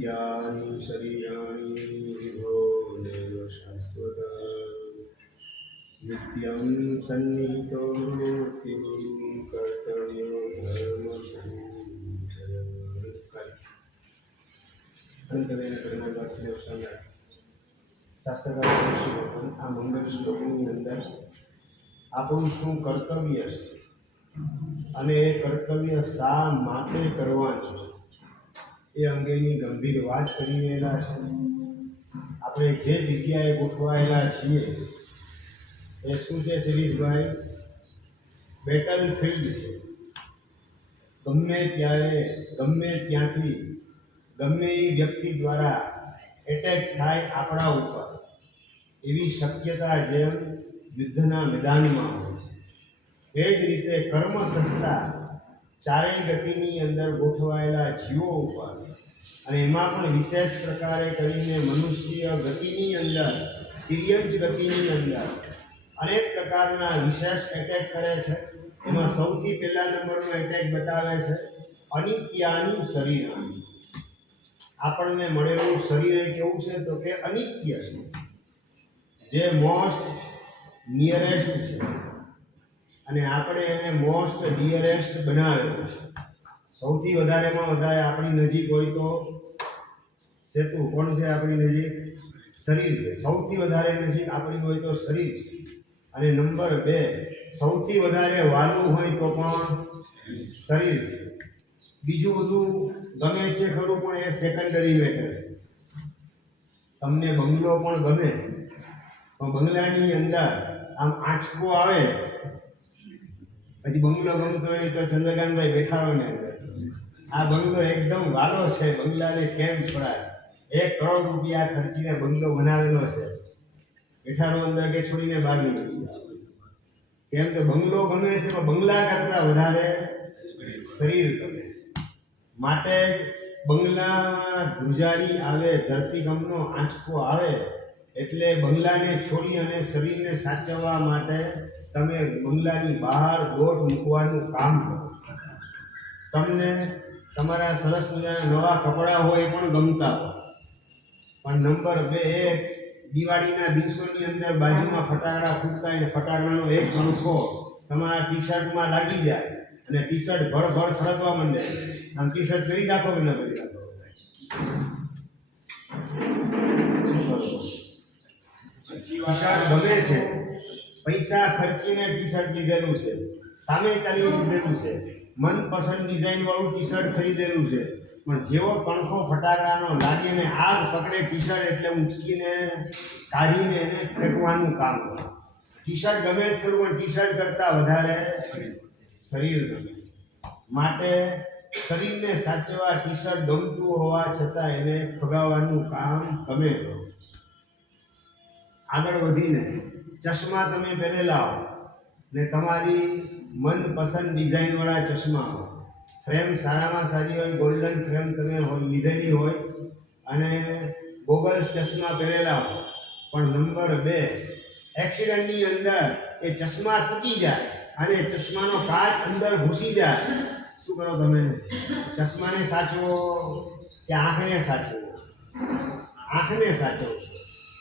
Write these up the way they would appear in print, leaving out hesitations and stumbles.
नित्यानि शरीराणि विभो देव शाश्वत नित्यं सन्निहितो मूर्तिं कर्तव्यो धर्म શાસ્ત્રકાર આ મંગળ શ્લોકની અંદર આપણું શું કર્તવ્ય છે અને એ કર્તવ્ય શા માટે કરવાનું છે એ અંગેની ગંભીર વાત કરી રહેલા છે. આપણે જે જગ્યાએ ગોઠવાયેલા છીએ એ શું છે શિરીષભાઈ? બેટલ ફિલ્ડ છે. ગમે ત્યારે ગમે ત્યાંથી ગમે એ વ્યક્તિ દ્વારા એટેક થાય આપણા ઉપર એવી શક્યતા જેમ યુદ્ધના મેદાનમાં હોય છે એ જ રીતે કર્મ સત્તા ચારેય ગતિની અંદર ગોઠવાયેલા જીવો ઉપર અને એમાં પણ વિશેષ પ્રકારે કરીને મનુષ્ય ગતિની અંદર તિર્યંચ ગતિની અંદર અનેક પ્રકારના વિશેષ એટેક કરે છે. એમાં સૌથી પહેલા નંબરનો એટેક બતાવે છે અનિત્યાની શરીરાણી. આપણને મળેલું શરીર કેવું છે તો કે અનિત્ય છે, જે મોસ્ટ નિયરેસ્ટ છે અને આપણે એને મોસ્ટ ડિયરેસ્ટ બનાવેલું છે. સૌથી વધારેમાં વધારે આપણી નજીક હોય તો સેતુ કોણ છે? આપણી નજીક શરીર છે. સૌથી વધારે નજીક આપણી હોય તો શરીર છે. અને નંબર 2 સૌથી વધારે વાલું હોય તો પણ શરીર છે. બીજું બધું ગમે છે ખરું, પણ એ સેકન્ડરી મેટર છે. તમને બંગલો પણ ગમે પણ બંગલાની અંદર આમ આંચકો આવે, પછી બંગલો ગમતો હોય તો ચંદ્રકાંતભાઈ બેઠા હોય ને અંદર આ બંગલો એકદમ વાલો છે, બંગલાને કેમ છોડાય? 1 કરોડ રૂપિયા ખર્ચીને બંગલો બનાવેલો છે, બેઠાનો અંદર કે છોડીને બહાર નીકળી જાય. કેમ તો બંગલો ગમે છે પણ બંગલા કરતા વધારે શરીર ગમે. માટે બંગલામાં ધ્રુજારી આવે, ધરતીકંપનો આંચકો આવે એટલે બંગલાને છોડી અને શરીરને સાચવવા માટે તમે બંગલાની બહાર દોટ મૂકવાનું કામ કરો. તમને તમારા સરસ મજાના નવા કપડાં હોય પણ ગમતા હોય, પણ નંબર 2 દિવાળીના દિવસોની અંદર બાજુમાં ફટાકડા ફૂટતા હોય ને ફટાકડાનો એક કણખો તમારા ટી શર્ટમાં લાગી જાય અને ટી શર્ટ ભળ સળગવા માંડે. આમ ટી શર્ટ કરી નાખો કે ન કરી નાખો? ટી શર્ટ ગમે છે, પૈસા ખર્ચીને ટી શર્ટ લીધેલું છે, સામે ચાલી લીધેલું છે, મનપસંદ ડિઝાઇન વાળું ટી શર્ટ ખરીદેલું છે, પણ જેવો કણખો ફટાકડાનો લાગે ને આગ પકડે ટી શર્ટ એટલે ઊંચકીને કાઢીને એને ફેંકવાનું કામ કરે. ટી શર્ટ ગમે જ ખરું, પણ ટી શર્ટ કરતાં વધારે શરીર ગમે. માટે શરીરને સાચવવા ટી શર્ટ ગમતું હોવા છતાં એને ફગાવવાનું કામ તમે કરો. આગળ વધીને ચશ્મા તમે પહેરેલા હો ને તમારી મનપસંદ ડિઝાઇનવાળા ચશ્મા હોય, ફ્રેમ સારામાં સારી હોય, ગોલ્ડન ફ્રેમ તમે લીધેલી હોય અને ગોગલ્સ ચશ્મા પહેરેલા હોય, પણ નંબર 2 એક્સિડન્ટની અંદર એ ચશ્મા તૂટી જાય અને ચશ્માનો કાચ અંદર ઘૂસી જાય. શું કરો તમે? ચશ્માને સાચવો કે આંખને સાચવો? આંખને સાચવો.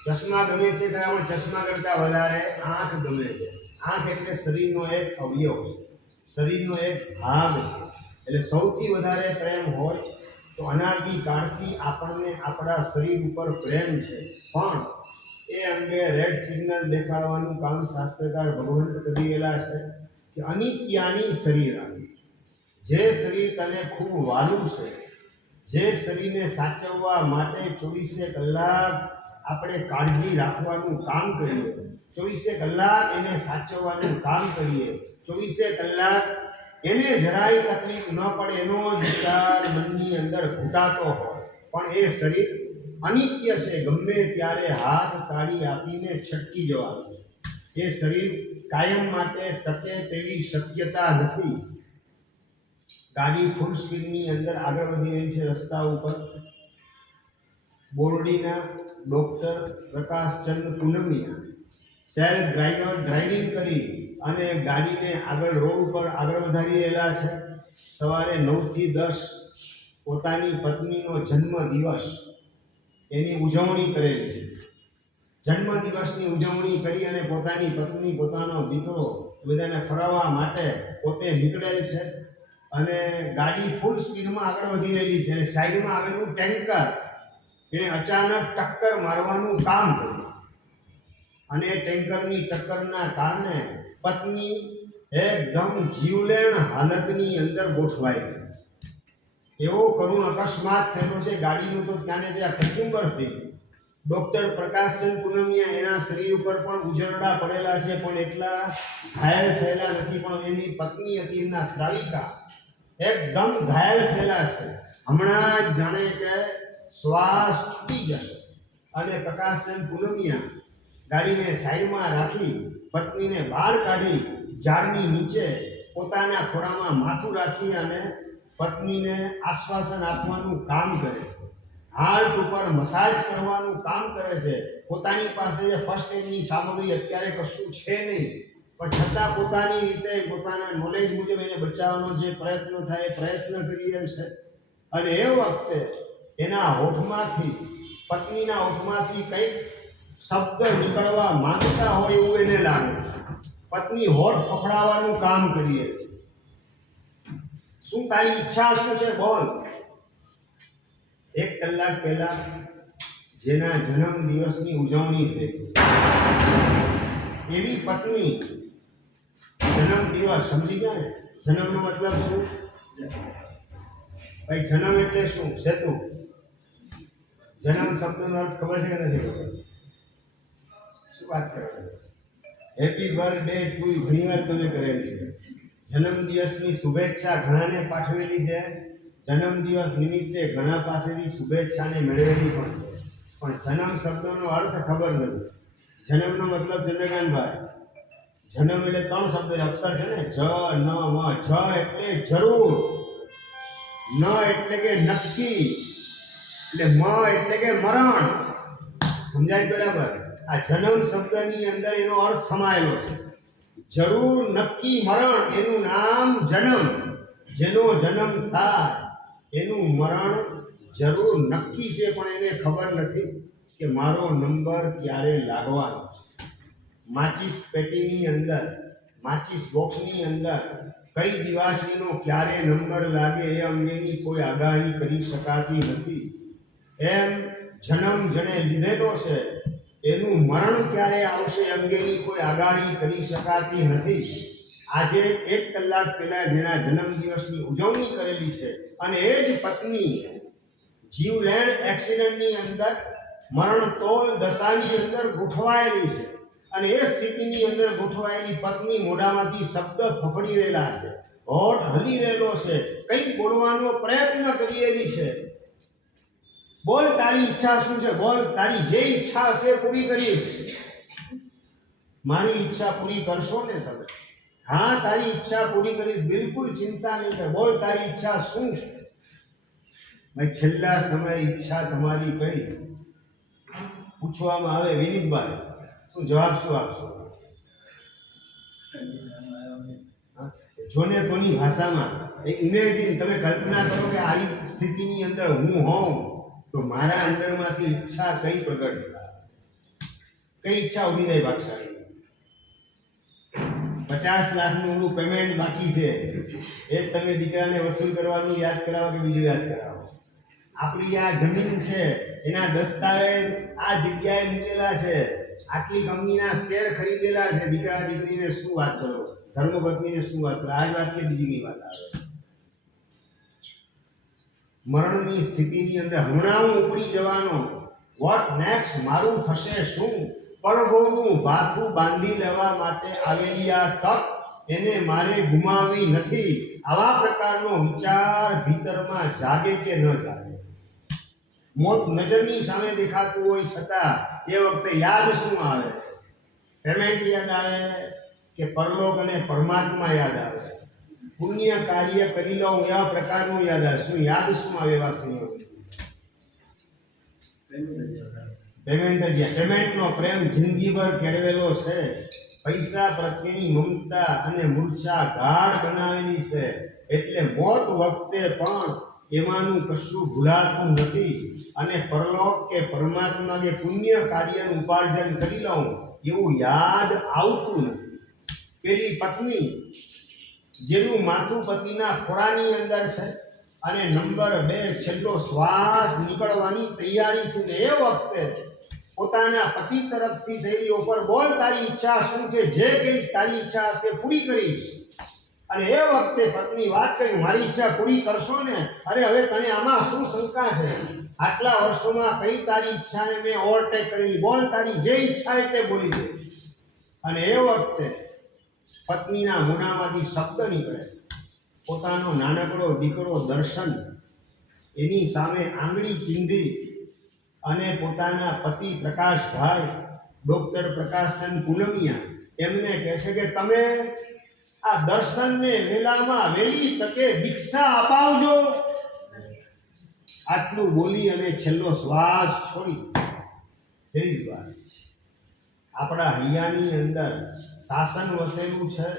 ચશ્મા ગમે છે પણ ચશ્મા કરતાં વધારે આંખ ગમે છે. આંખ એટલે શરીરનો એક અવયવ છે, શરીરનો એક ભાગ છે. એટલે સૌથી વધારે પ્રેમ હોય તો અનાદિ કાળથી આપણને આપણા શરીર ઉપર પ્રેમ છે, પણ એ અંગે રેડ સિગ્નલ દેખાડવાનું કામ શાસ્ત્રકાર ભગવંત કરી રહેલા છે કે અનિત્યાની શરીરાણી. જે શરીર તને ખૂબ વાલું છે, જે શરીરને સાચવવા માટે 24 કલાક આપણે કાળજી રાખવાનું કામ કરીએ, 24 કલાક એને સાચવવાનું કામ કરીએ, 24 કલાક એને જરાય તકલીફ ન પડે એનો જ વિચાર મનની અંદર ઘૂંટાતો હોય, પણ એ શરીર અનિત્ય છે. ગમે ત્યારે હાથ તાળી આપીને છટકી જવાનું. એ શરીર કાયમ માટે ટકે તેવી શક્યતા નથી. ગાડી ફૂલ સ્પીડની અંદર આગળ વધી રહી છે રસ્તા ઉપર. બોરડીના ડૉક્ટર પ્રકાશચંદ પૂનમિયા સેલ્ફ ડ્રાઇવિંગ કરી અને ગાડીને આગળ રોડ ઉપર આગળ વધારી રહેલા છે. સવારે 9 થી 10 પોતાની પત્નીનો જન્મ દિવસ એની ઉજવણી કરેલી છે. જન્મ દિવસની ઉજવણી કરી અને પોતાની પત્ની, પોતાનો દીકરો બધાને ફરાવવા માટે પોતે નીકળેલ છે અને ગાડી ફૂલ સ્પીડમાં આગળ વધી રહેલી છે અને સાઈડમાં આવેલું ટેન્કર એને અચાનક ટક્કર મારવાનું કામ કર્યું અને ટેન્કરની ટક્કરના કારણે પત્ની એકદમ જીવલેણ હાલતની અંદર ગોઠવાઈ ગઈ. એવો કરુણ અકસ્માત થયેલો છે ગાડીનું તો ત્યાંને ત્યાં કચુંબર થઈ ગયું. ડૉક્ટર પ્રકાશચંદ પૂનમિયા એના શરીર ઉપર પણ ઉજરડા પડેલા છે પણ એટલા ઘાયલ થયેલા નથી, પણ એની પત્ની હતી એમના શ્રાવિકા એકદમ ઘાયલ થયેલા છે. હમણાં જ જાણે કે શ્વાસ છૂટી જશે અને પ્રકાશચંદ પૂનમિયા ગાડીને સાઈડમાં રાખી પત્નીને બહાર કાઢી ઝાડની નીચે પોતાના ખોળામાં માથું રાખી અને પત્નીને આશ્વાસન આપવાનું કામ કરે છે. હાર્ટ ઉપર મસાજ કરવાનું કામ કરે છે. પોતાની પાસે જે ફર્સ્ટ એડની સામગ્રી અત્યારે કશું છે નહીં, પણ છતાં પોતાની રીતે પોતાના નોલેજ મુજબ એને બચાવવાનો જે પ્રયત્ન થાય એ પ્રયત્ન કરી રહ્યો છે. અને એ વખતે એના હોઠમાંથી, પત્નીના હોઠમાંથી કંઈક શબ્દ નીકળવા માંગતા હોય એવું એને લાગે છે. પત્ની હોઠ પકડાવવાનું કામ કરી રહી છે. શું તારી ઈચ્છા શું છે બોલ? 1 કલાક પહેલા જેના જન્મ દિવસની ઉજવણી થઈ એવી પત્ની જન્મ દિવસ સમજી ગયા ને? જન્મનો મતલબ શું ભાઈ? જન્મ એટલે શું? સેતુ જન્મ શબ્દનો અર્થ ખબર છે કે નથી ખબર? શું વાત કરો છો? હેપી બર્થડે ટુ યુ ઘણી વાર તમે કરેલી છે. જન્મ દિવસની શુભેચ્છા ઘણાને પાઠવેલી છે. જન્મ દિવસ નિમિત્તે ઘણા પાસેથી શુભેચ્છાને મેળવેલી પણ છે, પણ જન્મ શબ્દનો અર્થ ખબર નથી. જન્મનો મતલબ ચંદ્રકાંતભાઈ, જન્મ એટલે 3 શબ્દ અક્ષર છે ને, જ, ન, મ. જ એટલે જરૂર, ન એટલે કે નક્કી, એટલે મ એટલે કે મરણ. સમજાય બરાબર? આ જન્મ શબ્દની અંદર એનો અર્થ સમાયેલો છે. જરૂર, નક્કી, મરણ, એનું નામ જન્મ. જેનો જન્મ થાય એનું મરણ જરૂર નક્કી છે, પણ એને ખબર નથી કે મારો નંબર ક્યારે લાગવાનો છે. માચિસ પેટીની અંદર, માચિસ બોક્સની અંદર કઈ દિવાસળીનો ક્યારે નંબર લાગે એ અંગેની કોઈ આગાહી કરી શકાતી નથી. એમ જન્મ જેને લીધેલો છે એનું મરણ ક્યારે આવશે એ અંગેની કોઈ આગાહી કરી શકાતી નથી. આજે 1 કલાક પહેલા જેના જન્મદિવસની ઉજવણી કરેલી છે અને એ જ પત્ની જીવલેણ એક્સિડન્ટની અંદર મરણતોલ દશાની અંદર ગોઠવાયેલી છે અને એ સ્થિતિની અંદર ગોઠવાયેલી પત્ની મોઢામાંથી શબ્દ ફફડી રહેલા છે, હોઠ હલી રહેલો છે, કંઈક બોલવાનો પ્રયત્ન કરી રહેલી છે. બોલ તારી ઈચ્છા શું છે? બોલ તારી જે ઈચ્છા હશે પૂરી કરીશ. મારી ઈચ્છા પૂરી કરશો ને તમે? હા, તારી ઈચ્છા પૂરી કરીશ, બિલકુલ ચિંતા નહીં કર. બોલ તારી ઈચ્છા શું છે? ભાઈ છેલ્લા સમય ઈચ્છા તમારી કઈ પૂછવામાં આવે વિનીતભાઈ, શું જવાબ શું આપશો? જોને કોની ભાષામાં ઇમેજિન, તમે કલ્પના કરો કે આવી સ્થિતિની અંદર હું હોઉં તો મારા અંદરમાંથી ઈચ્છા કઈ પ્રગટ થાય? કઈ ઈચ્છા ઉભી થાય ભાગશાળી? 50 લાખનું ઓલું પેમેન્ટ બાકી છે એ તમે દીકરાને વસૂલ કરવાનું યાદ કરાવો કે બીજું યાદ કરાવો? આપણી આ જમીન છે એના દસ્તાવેજ આ જગ્યાએ મૂકેલા છે, આટલી કંપનીના શેર ખરીદેલા છે. દીકરા દીકરીને શું વાત કરો? ધર્મપત્નીને શું વાત કરો? આ જ વાત કે બીજી કઈ વાત આવે? મરણની સ્થિતિની અંદર હમણાં હું ઉપડી જવાનો, વોટ નેક્સ્ટ, મારું થશે શું? પડઘોનું ભાથું બાંધી લેવા માટે આવેલી આ તક એને મારે ગુમાવવી નથી. આવા પ્રકારનો વિચાર ભીતરમાં જાગે કે ન જાગે? મોત નજરની સામે દેખાતું હોય છતાં એ વખતે યાદ શું આવે? પેમેન્ટ યાદ આવે કે પરલોક અને પરમાત્મા યાદ આવે? પુણ્ય કાર્ય કરી લો એવા પ્રકારનું યાદ આવે? શું યાદ શું આવે એવા સંયોગ? પેમેન્ટનો પ્રેમ જિંદગીભર કેળવેલો છે. પૈસા પ્રત્યેની મમતા અને મૂર્છા ગાઢ બનાવેલી છે. એટલે મોત વખતે પણ એમાંનું કશું ભૂલાતું નથી અને પરલોક કે પરમાત્મા કે પુણ્ય કાર્યનું ઉપાર્જન કરી લઉં એવું યાદ આવતું નથી. પેલી પત્ની જેનું માથું પતિના ખોળાની અંદર છે અને નંબર 2 છેલ્લો શ્વાસ નીકળવાની તૈયારી છે ને એ વખતે પોતાના પતિ તરફથી થયેલી ઓફર, બોલ તારી ઈચ્છા શું છે, જે કઈ તારી ઈચ્છા હશે પૂરી કરીશ. અને એ વખતે પત્ની વાત કરી, મારી ઈચ્છા પૂરી કરશો ને? અરે હવે તને આમાં શું શંકા છે? આટલા વર્ષોમાં કઈ તારી ઈચ્છાને મેં ઓવરટેક કરી, બોલ તારી જે ઈચ્છા હોય તે બોલી દે. અને એ વખતે પત્નીના મોઢામાંથી શબ્દ નીકળે, પોતાનો નાનકડો દીકરો દર્શન એની સામે આંગળી ચીંધી અને પોતાના પતિ પ્રકાશભાઈ, ડૉક્ટર પ્રકાશચંદ પૂનમિયા એમને કહે છે કે તમે આ દર્શનને વેલામાં વહેલી તકે દીક્ષા અપાવજો. આટલું બોલી અને છેલ્લો શ્વાસ છોડી શ્રીજભાઈ આપણા હૈયાની અંદર શાસન વસેલું છે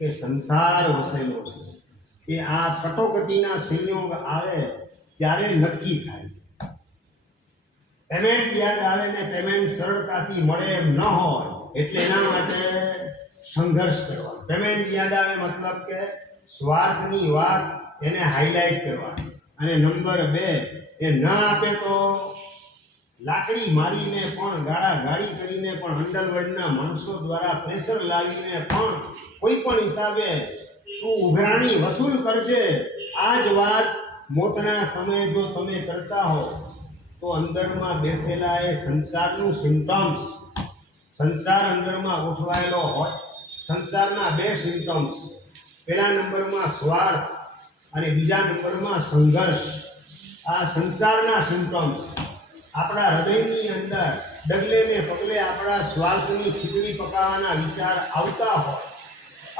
કે સંસાર વસેલો છે એ આ કટોકટીના સંયોગ આવે ત્યારે નક્કી થાય છે. પેમેન્ટ યાદ આવે ને પેમેન્ટ સરળતાથી મળે એમ ન હોય એટલે એના માટે સંઘર્ષ કરવાનો. પેમેન્ટ યાદ આવે મતલબ કે સ્વાર્થની વાત એને હાઇલાઇટ કરવાની. અને નંબર 2 એ ન આપે તો લાકડી મારીને પણ, ગાળી કરીને પણ, અંડરવર્લ્ડના માણસો દ્વારા પ્રેશર લાવીને પણ કોઈ પણ હિસાબે તું ઉઘરાણી વસૂલ કરજે. આ જ વાત મોતના સમયે જો તમે કરતા હો તો અંદરમાં બેસેલા એ સંસારનું સિમ્પટમ્સ, સંસાર અંદરમાં ગોઠવાયેલો હોય. સંસારના 2 સિમ્પટમ્સ, પહેલા નંબરમાં સ્વાર્થ અને બીજા નંબરમાં સંઘર્ષ. આ સંસારના સિમ્પટમ્સ આપણા હૃદયની અંદર ડગલે ને પગલે આપણા સ્વાર્થની ખીચડી પકાવવાના વિચાર આવતા હોય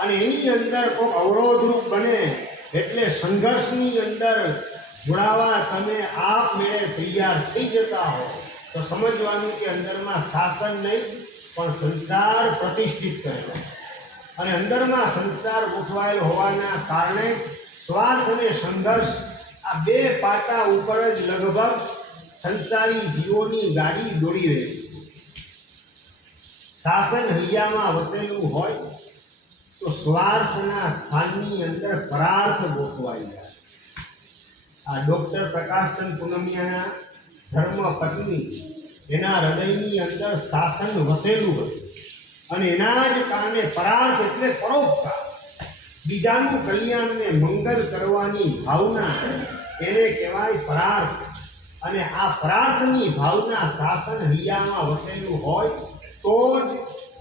અને એની અંદર કોઈ અવરોધરૂપ બને એટલે સંઘર્ષની અંદર જોડાવા તમે આપમેળે તૈયાર થઈ જતા હો તો સમજવાનું કે અંદરમાં શાસન નહીં પણ સંસાર પ્રતિષ્ઠિત કરેલો. અને અંદરમાં સંસાર ગોઠવાયેલ હોવાના કારણે સ્વાર્થ અને સંઘર્ષ આ 2 પાટા ઉપર જ લગભગ સંસારી જીવોની ગાડી દોડી રહી છે. શાસન હૈયામાં વસેલું હોય તો સ્વાર્થના સ્થાનની અંદર પરાર્થ ગોઠવાઈ જાય. આ ડૉક્ટર પ્રકાશચંદ પૂનમિયાના ધર્મ પત્ની એના હૃદયની અંદર શાસન વસેલું હતું અને એના જ કારણે પરાર્થ એટલે પરોપકાર, બીજાનું કલ્યાણને મંગલ કરવાની ભાવના એને કહેવાય પરાર્થ. અને આ પરાર્થની ભાવના શાસન હૈયામાં વસેલું હોય તો જ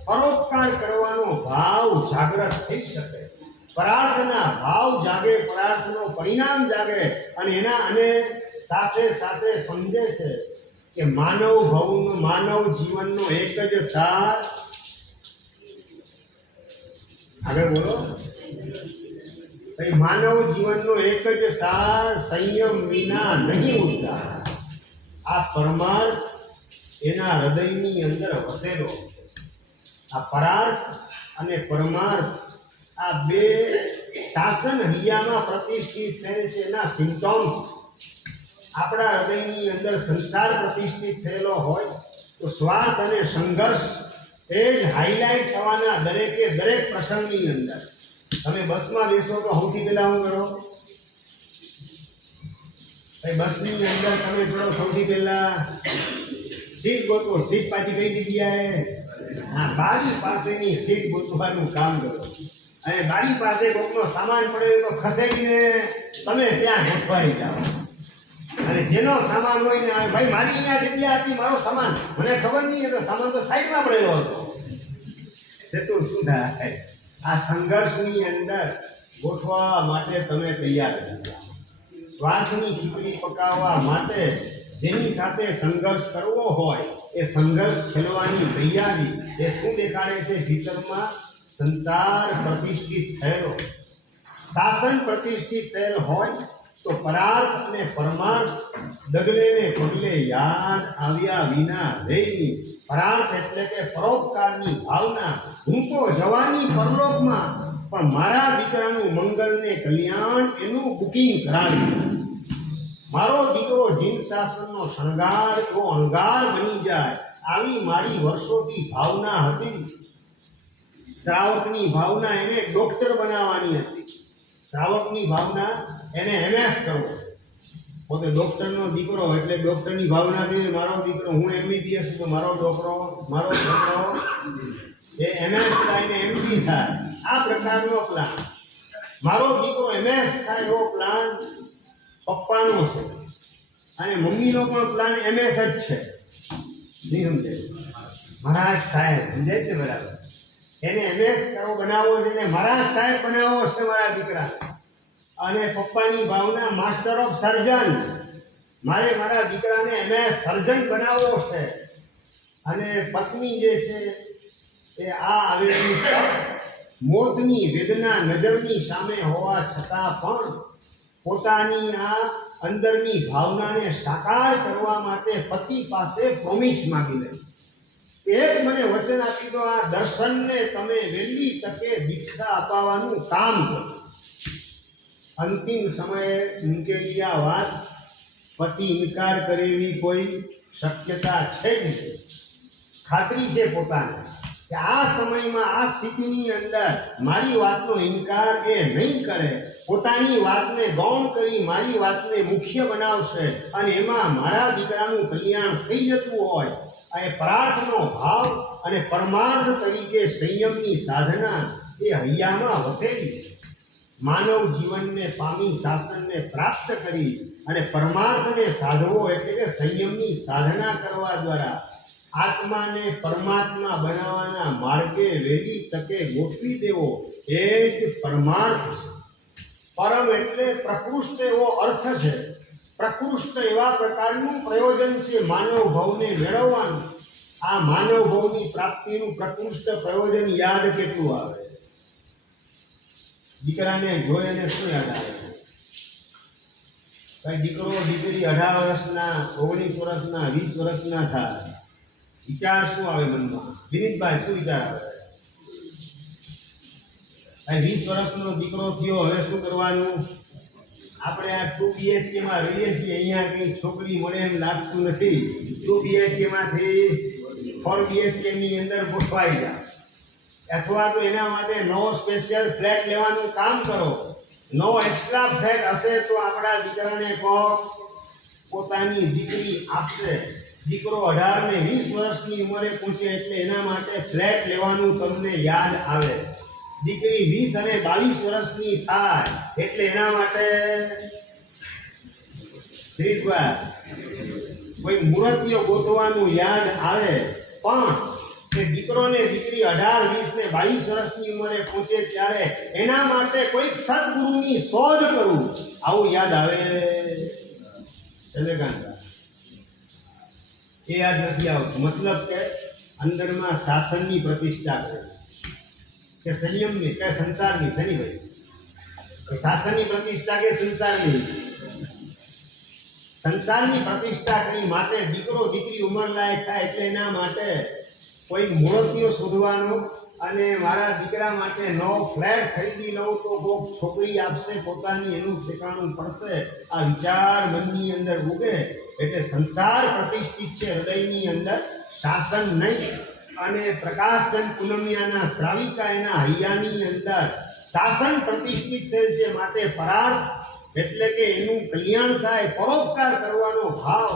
પરોપકાર કરવાનો ભાવ જાગૃત થઈ શકે. પરાર્થના ભાવ જાગે, પરાર્થનો પરિણામ જાગે અને સાથે સાથે સમજે છે કે માનવ જીવનનો એક જ સાર, આગળ બોલો, માનવ જીવનનો એક જ સાર સંયમ વિના નહીં ઉદ્ધાર. આ પરમાર્થ એના હૃદયની અંદર વસેલો. આ પરાર્થ અને પરમાર્થ આ 2 શાસન હૈયામાં પ્રતિષ્ઠિત થયેલ છે. એના સિમ્પટમ્સ આપણા હૃદયની અંદર સંસાર પ્રતિષ્ઠિત થયેલો હોય તો સ્વાર્થ અને સંઘર્ષ એ જ હાઇલાઇટ થવાના દરેક પ્રસંગની અંદર. તમે બસમાં બેસો તો સૌથી પહેલા શું કરો? બસની અંદર તમે ચડો સૌથી પહેલા સીટ ગોતો. સીટ પાછી કઈ જગ્યાએ? હા, બારી પાસેની સીટ ગોતવાનું કામ કરો. અને બારી પાસે કોઈનો સામાન પડેલો તો ખસેડીને તમે ત્યાં ગોઠવાઈ જાઓ. અને જેનો સામાન હોય ને, ભાઈ મારી અહીંયા જગ્યા હતી, મારો સામાન મને ખબર નહીં, તો સામાન તો સાઈડમાં પડેલો હતો. સેતું શું થાય? આ સંઘર્ષની અંદર ગોઠવા માટે તમે તૈયાર થઈ જાઓ. સ્વાર્થની ખીચડી પકાવવા માટે જેની સાથે સંઘર્ષ કરવો હોય એ સંઘર્ષ ખેલવાની તૈયારી એ શું દેખાડે છે? ભીતરમાં સંસાર પ્રતિષ્ઠિત થયેલો, શાસન પ્રતિષ્ઠિત થયેલ હોય તો પરાર્થ અને પરમાર્થ ડગલે ને પગલે યાદ આવ્યા વિના રહી. પરાર્થ એટલે કે પરોપકારની ભાવના. હું તો જવાની પરલોકમાં, પણ મારા દીકરાનું મંગલ ને કલ્યાણ એનું બુકિંગ કરાવી. મારો દીકરો જીન શાસનનો શણગાર એવો અણગાર બની જાય, આવી મારી વર્ષોથી ભાવના હતી. શ્રાવકની ભાવના એને ડોક્ટર બનાવવાની હતી. શ્રાવકની ભાવના એને MS કરવો. પોતે ડોક્ટરનો દીકરો એટલે ડોક્ટરની ભાવના થઈ, મારો દીકરો, હું MBBS તો મારો છોકરો એ MS થાય ને MD થાય. આ પ્રકારનો પ્લાન. મારો દીકરો MS થાય એવો પ્લાન પપ્પાનો છે, અને મમ્મીનો પણ પ્લાન MS જ છે. નહીં સમજાય? મહારાજ સાહેબ સમજાય છે બરાબર? એને MS બનાવવો છે ને મહારાજ સાહેબ બનાવવો છે મારા દીકરા. અને પપ્પાની ભાવના માસ્ટર ઓફ સર્જન. મારે મારા દીકરાને MS સર્જન બનાવવો છે. અને પત્ની જે છે એ આ આવેલી મોતની વેદના નજરની સામે હોવા છતાં પણ પોતાની આ અંદરની ભાવનાને સાકાર કરવા માટે પતિ પાસે પ્રોમિસ માગી લે. એક મને વચન આપી દો, આ દર્શનને તમે વહેલી તકે દીક્ષા અપાવવાનું કામ કરો. અંતિમ સમયે મૂકેલી આ વાત પતિ ઇનકાર કરે એવી કોઈ શક્યતા છે જ નહીં. ખાતરી છે પોતાને કે આ સમયમાં આ સ્થિતિની અંદર મારી વાતનો ઇનકાર એ નહીં કરે. પોતાની વાતને ગૌણ કરી મારી વાતને મુખ્ય બનાવશે, અને એમાં મારા દીકરાનું કલ્યાણ થઈ જતું હોય. એ પરાર્થનો ભાવ અને પરમાર્થ તરીકે સંયમની સાધના એ હૈયામાં વસેલી છે. માનવ જીવનને પામી શાસનને પ્રાપ્ત કરી અને પરમાર્થને સાધવો એટલે કે સંયમની સાધના કરવા દ્વારા આત્માને પરમાત્મા બનાવવાના માર્ગે વહેલી તકે ગોઠવી દેવો એ જ પરમાર્થ છે. પરમ એટલે પ્રકૃષ્ટ એવો અર્થ છે. પ્રકૃષ્ટ એવા પ્રકારનું પ્રયોજન છે માનવ ભવને મેળવવાનું. આ માનવ ભવની પ્રાપ્તિનું પ્રકૃષ્ટ પ્રયોજન યાદ કેટલું આવે? દીકરાને જોઈ અને શું યાદ આવે? કઈ દીકરો દીકરી 18 વર્ષના, 19 વર્ષના, 20 વર્ષના થાય, વિચાર શું આવે મનમાં? વિનીતભાઈ, શું વિચાર આવે? 20 વર્ષનો દીકરો થયો, હવે શું કરવાનું? આપણે આ 2 BHK માં રહીએ છીએ, અહીંયા કંઈ છોકરી મળે એમ લાગતું નથી. 2 BHK માંથી 4 BHK ની અંદર ગોઠવાઈ જાય, અથવા તો એના માટે નવો સ્પેશિયલ ફ્લેટ લેવાનું કામ કરો. નવો એક્સ્ટ્રા ફ્લેટ હશે તો આપણા દીકરાને કહો પોતાની દીકરી આપશે. દીકરો 18 ને 20 વર્ષની ઉંમરે પહોંચે એટલે એના માટે ફ્લેટ લેવાનું તમને યાદ આવે. દીકરી 20 અને 22 વર્ષની થાય એટલે એના માટે કોઈ મૂર્તિઓ ગોતવાનું યાદ આવે. પણ કે દીકરો ને દીકરી 18, 20 ને 22 વર્ષની ઉંમરે પહોંચે ત્યારે એના માટે કોઈ સદગુરુની શોધ કરું, આવું યાદ આવે? ચંદ્રકાંત એ યાદ નથી આવતું. મતલબ કે અંદરમાં શાસનની પ્રતિષ્ઠા કરે કે સંયમની કે સંસારની? શની ભાઈ? શાસનની પ્રતિષ્ઠા કે સંસારની? સંસારની પ્રતિષ્ઠા કરી માટે દીકરો દીકરી ઉંમર લાયક થાય એટલે એના માટે કોઈ મૂર્તિઓ શોધવાનો, અને મારા દીકરા માટે નવો ફ્લેટ ખરીદી લઉં તો કોઈક છોકરી આપશે, પોતાની એનું ઠેકાણું પડશે, આ વિચાર મનની અંદર ઉગે એટલે સંસાર પ્રતિષ્ઠિત છે હૃદયની અંદર, શાસન નહીં. અને પ્રકાશચંદ પૂનમિયાના શ્રાવિકા એના હૈયાની અંદર શાસન પ્રતિષ્ઠિત થયેલ છે. માટે પરાર્થ એટલે કે એનું કલ્યાણ થાય, પરોપકાર કરવાનો ભાવ,